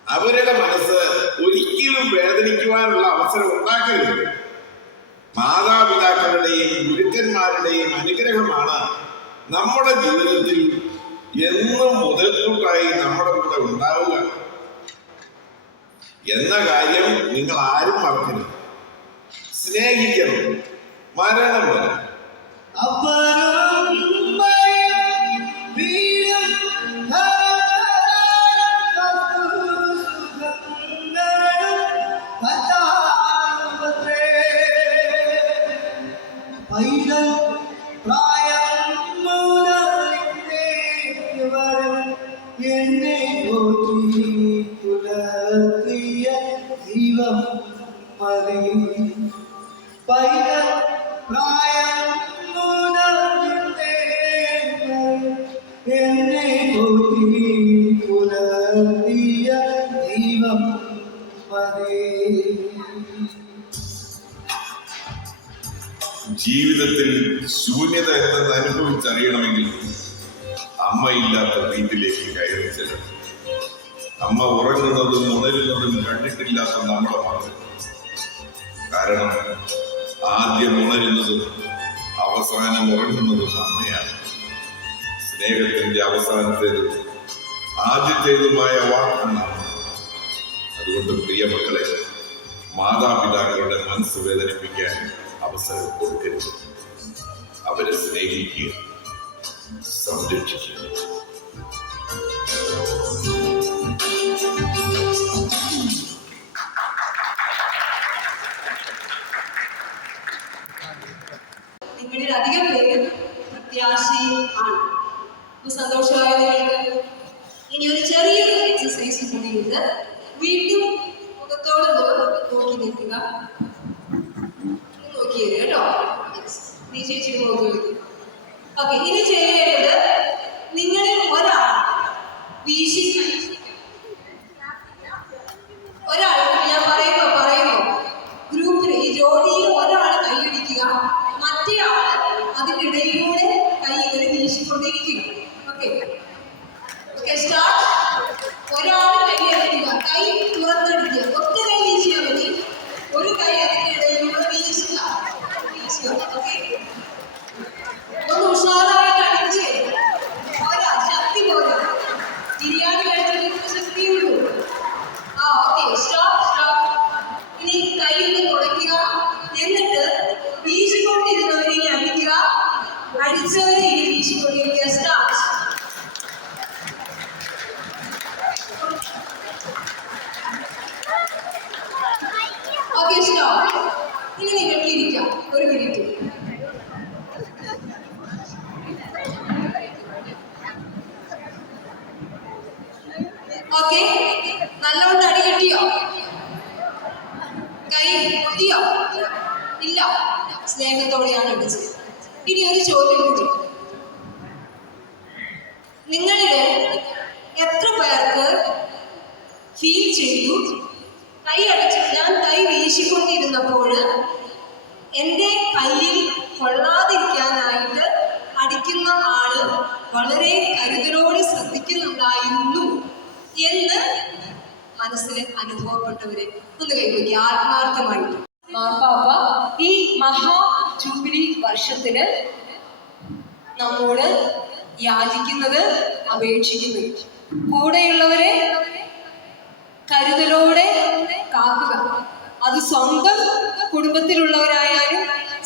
അവരുടെ മനസ്സ് ഒരിക്കലും വേദനിക്കുവാനുള്ള അവസരം ഉണ്ടാക്കരുത്. മാതാപിതാക്കളുടെയും ഗുരുക്കന്മാരുടെയും അനുഗ്രഹമാണ് നമ്മുടെ ജീവിതത്തിൽ എന്നും മുതൽക്കൂട്ടായി നമ്മുടെ കൂടെ ഉണ്ടാവുക എന്ന കാര്യം നിങ്ങൾ ആരും മറക്കരുത്. സ്നേഹിക്കണം, മരണം വരെ. പ്രായം ജീവിതത്തിൽ ശൂന്യത എന്തെന്ന് അനുഭവിച്ചറിയണമെങ്കിൽ അമ്മയില്ലാത്ത വീട്ടിലേക്ക് കയറി ചെല്ലണം. അമ്മ ഉറങ്ങുന്നതും ഉണരുന്നതും കണ്ടിട്ടില്ലാത്ത നമ്മുടെ മക്കൾ. കാരണം ആദ്യം ഉണരുന്നതും അവസാനം ഉറങ്ങുന്നതും അമ്മയാണ്. സ്നേഹത്തിന്റെ അവസാനത്തേതും ആദ്യത്തേതുമായ വാക്കാണ് അമ്മ. അതുകൊണ്ട് പ്രിയ മക്കളെ, മാതാപിതാക്കളുടെ മനസ്സ് വേദനിപ്പിക്കാൻ അവസരം കൊടുക്കരുത്. അവരെ സ്നേഹിക്കുക, സംരക്ഷിക്കുക. നിങ്ങളിൽ അധികം പേര് പ്രത്യാശയും ആണ്. സന്തോഷമായ നിങ്ങൾക്ക് ഇനി ഒരു ചെറിയൊരു എക്സസൈസ് കൂടിയുണ്ട്. വീണ്ടും മുഖത്തോട് നോക്കി നിൽക്കുക. നോക്കിയത് കേട്ടോ, നീ ചേച്ചിയുടെ മുഖത്ത് നോക്കി. ഓക്കെ, ഇനി ചെയ്യേണ്ടത് നിങ്ങളിൽ ഒരാൾ വീശി ഞാൻ പറയുമ്പോ ഗ്രൂപ്പിൽ ഈ ജോഡിയിൽ ഒരാൾ കൈയടിക്കുക, മറ്റേ ആള് അതിനിടയിലൂടെ കൈ ഇങ്ങനെ വീശിക്കൊണ്ടിരിക്കുക. Okay, start. ഒരാൾ കൈയടിക്കുക, കൈ തുറന്നെടുക്കുക, ഒറ്റ കൈ വീശിയാൽ മതി. ഒരു കൈ അതിന്റെ ഇടയിലൂടെ വീശുക. ഓക്കെ, ഒന്ന് ഉഷാറായിട്ട് അടിച്ച് പോരാ, ശക്തി പോരാ. ബിരിയാണി കഴിച്ചിട്ട് ശക്തിയുള്ളൂ. Okay, stop. ഇനി കൈ ഒന്ന് തുടയ്ക്കുക. എന്നിട്ട് വീശിക്കൊണ്ടിരുന്നവരെ ഇനി അടിക്കുക, അടിച്ചവരെ ഇനി വീശിക്കൊണ്ടിരിക്കുക. സ്റ്റാർട്ട്. Okay, stop. ഇനി നിങ്ങൾക്ക് ഇരിക്കാം ഒരു മിനിറ്റ്. ഓക്കെ, നല്ലോണം അടി കിട്ടിയോ? കൈ പൊട്ടിയോ? ഇല്ല, സ്നേഹത്തോടെയാണ് അടിച്ചത്. ഇനി ഒരു ചോദ്യം കൂടി. നിങ്ങളില് എത്ര പേർക്ക് ഫീൽ ചെയ്തു, കൈ അടിച്ചു, ഞാൻ കൈ വീശിക്കൊണ്ടിരുന്നപ്പോൾ എൻ്റെ കയ്യിൽ കൊള്ളാതിരിക്കാനായിട്ട് അടിക്കുന്ന ആള് വളരെ കരുതലോടെ ശ്രദ്ധിക്കുന്നുണ്ടായിരുന്നു എന്ന് മനസ്സിൽ അനുഭവപ്പെട്ടവരെ ഒന്ന് കൈവയ്ക്കുക ആത്മാർത്ഥമായിട്ട്. മാർപ്പാപ്പ ഈ മഹാ ജൂബിലി വർഷത്തിന് നമ്മോട് യാചിക്കുന്നത്, അപേക്ഷിക്കുന്നത്, കൂടെയുള്ളവരെ കരുതലോടെ കാക്കുക. അത് സ്വന്തം കുടുംബത്തിലുള്ളവരായാലും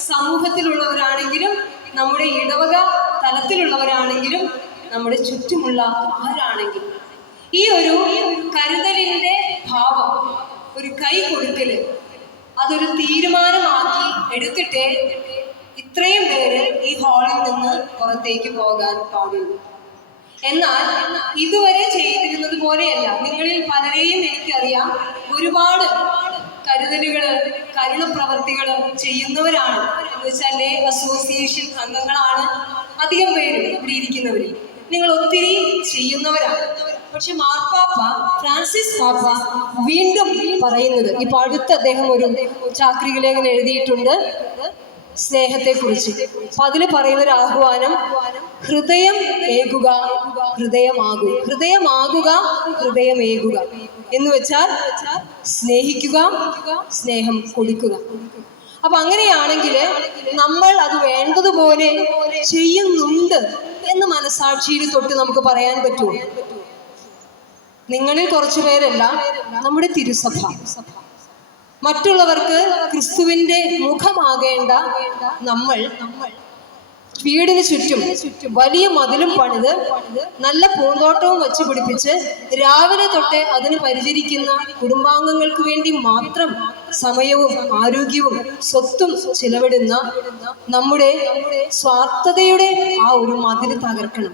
സമൂഹത്തിലുള്ളവരാണെങ്കിലും നമ്മുടെ ഇടവക തലത്തിലുള്ളവരാണെങ്കിലും നമ്മുടെ ചുറ്റുമുള്ള ആരാണെങ്കിലും ഈ ഒരു കരുതലിൻ്റെ ഭാവം, ഒരു കൈ കൊടുക്കല്, അതൊരു തീരുമാനമാക്കി എടുത്തിട്ടേ ഇത്രയും പേര് ഈ ഹാളിൽ നിന്ന് പുറത്തേക്ക് പോകാൻ പാടുള്ളൂ. എന്നാൽ ഇതുവരെ ചെയ്തിരുന്നത് പോലെയല്ല. നിങ്ങളിൽ പലരെയും എനിക്കറിയാം, ഒരുപാട് കരുതലുകൾ, കരുണപ്രവർത്തികൾ ചെയ്യുന്നവരാണ്. എന്ന് വെച്ചാൽ അസോസിയേഷൻ അംഗങ്ങളാണ് അധികം പേര് ഇവിടെ ഇരിക്കുന്നവർ. നിങ്ങൾ ഒത്തിരി ചെയ്യുന്നവരാണ്. പക്ഷെ മാർപ്പാപ്പ ഫ്രാൻസിസ് പാപ്പ വീണ്ടും പറയുന്നത്, ഇപ്പൊ അടുത്ത് അദ്ദേഹം ഒരു ചാക്രിക ലേഖനം എഴുതിയിട്ടുണ്ട് സ്നേഹത്തെക്കുറിച്ച്. അപ്പൊ അതിൽ പറയുന്ന ഒരു ആഹ്വാനം, ഹൃദയം ഏകുക, ഹൃദയമാകുക, ഹൃദയമാകുക, ഹൃദയമേകുക എന്ന് വെച്ചാൽ സ്നേഹിക്കുക, സ്നേഹം കൊടുക്കുക. അപ്പൊ അങ്ങനെയാണെങ്കിൽ നമ്മൾ അത് വേണ്ടതുപോലെ ചെയ്യുന്നുണ്ട് എന്ന് മനസാക്ഷിയിൽ തൊട്ട് നമുക്ക് പറയാൻ പറ്റുമോ? നിങ്ങളിൽ കുറച്ചു പേരല്ല, നമ്മുടെ തിരുസഭ മറ്റുള്ളവർക്ക് ക്രിസ്തുവിന്റെ മുഖമാകേണ്ട നമ്മൾ വീടിന് ചുറ്റും വലിയ മതിലും പണിത് നല്ല പൂന്തോട്ടവും വെച്ച് പിടിപ്പിച്ച് രാവിലെ തൊട്ടേ അതിന് പരിചരിക്കുന്ന കുടുംബാംഗങ്ങൾക്ക് വേണ്ടി മാത്രം സമയവും ആരോഗ്യവും സ്വത്തും ചിലവിടുന്ന നമ്മുടെ സ്വാർത്ഥതയുടെ ആ ഒരു മതിൽ തകർക്കണം.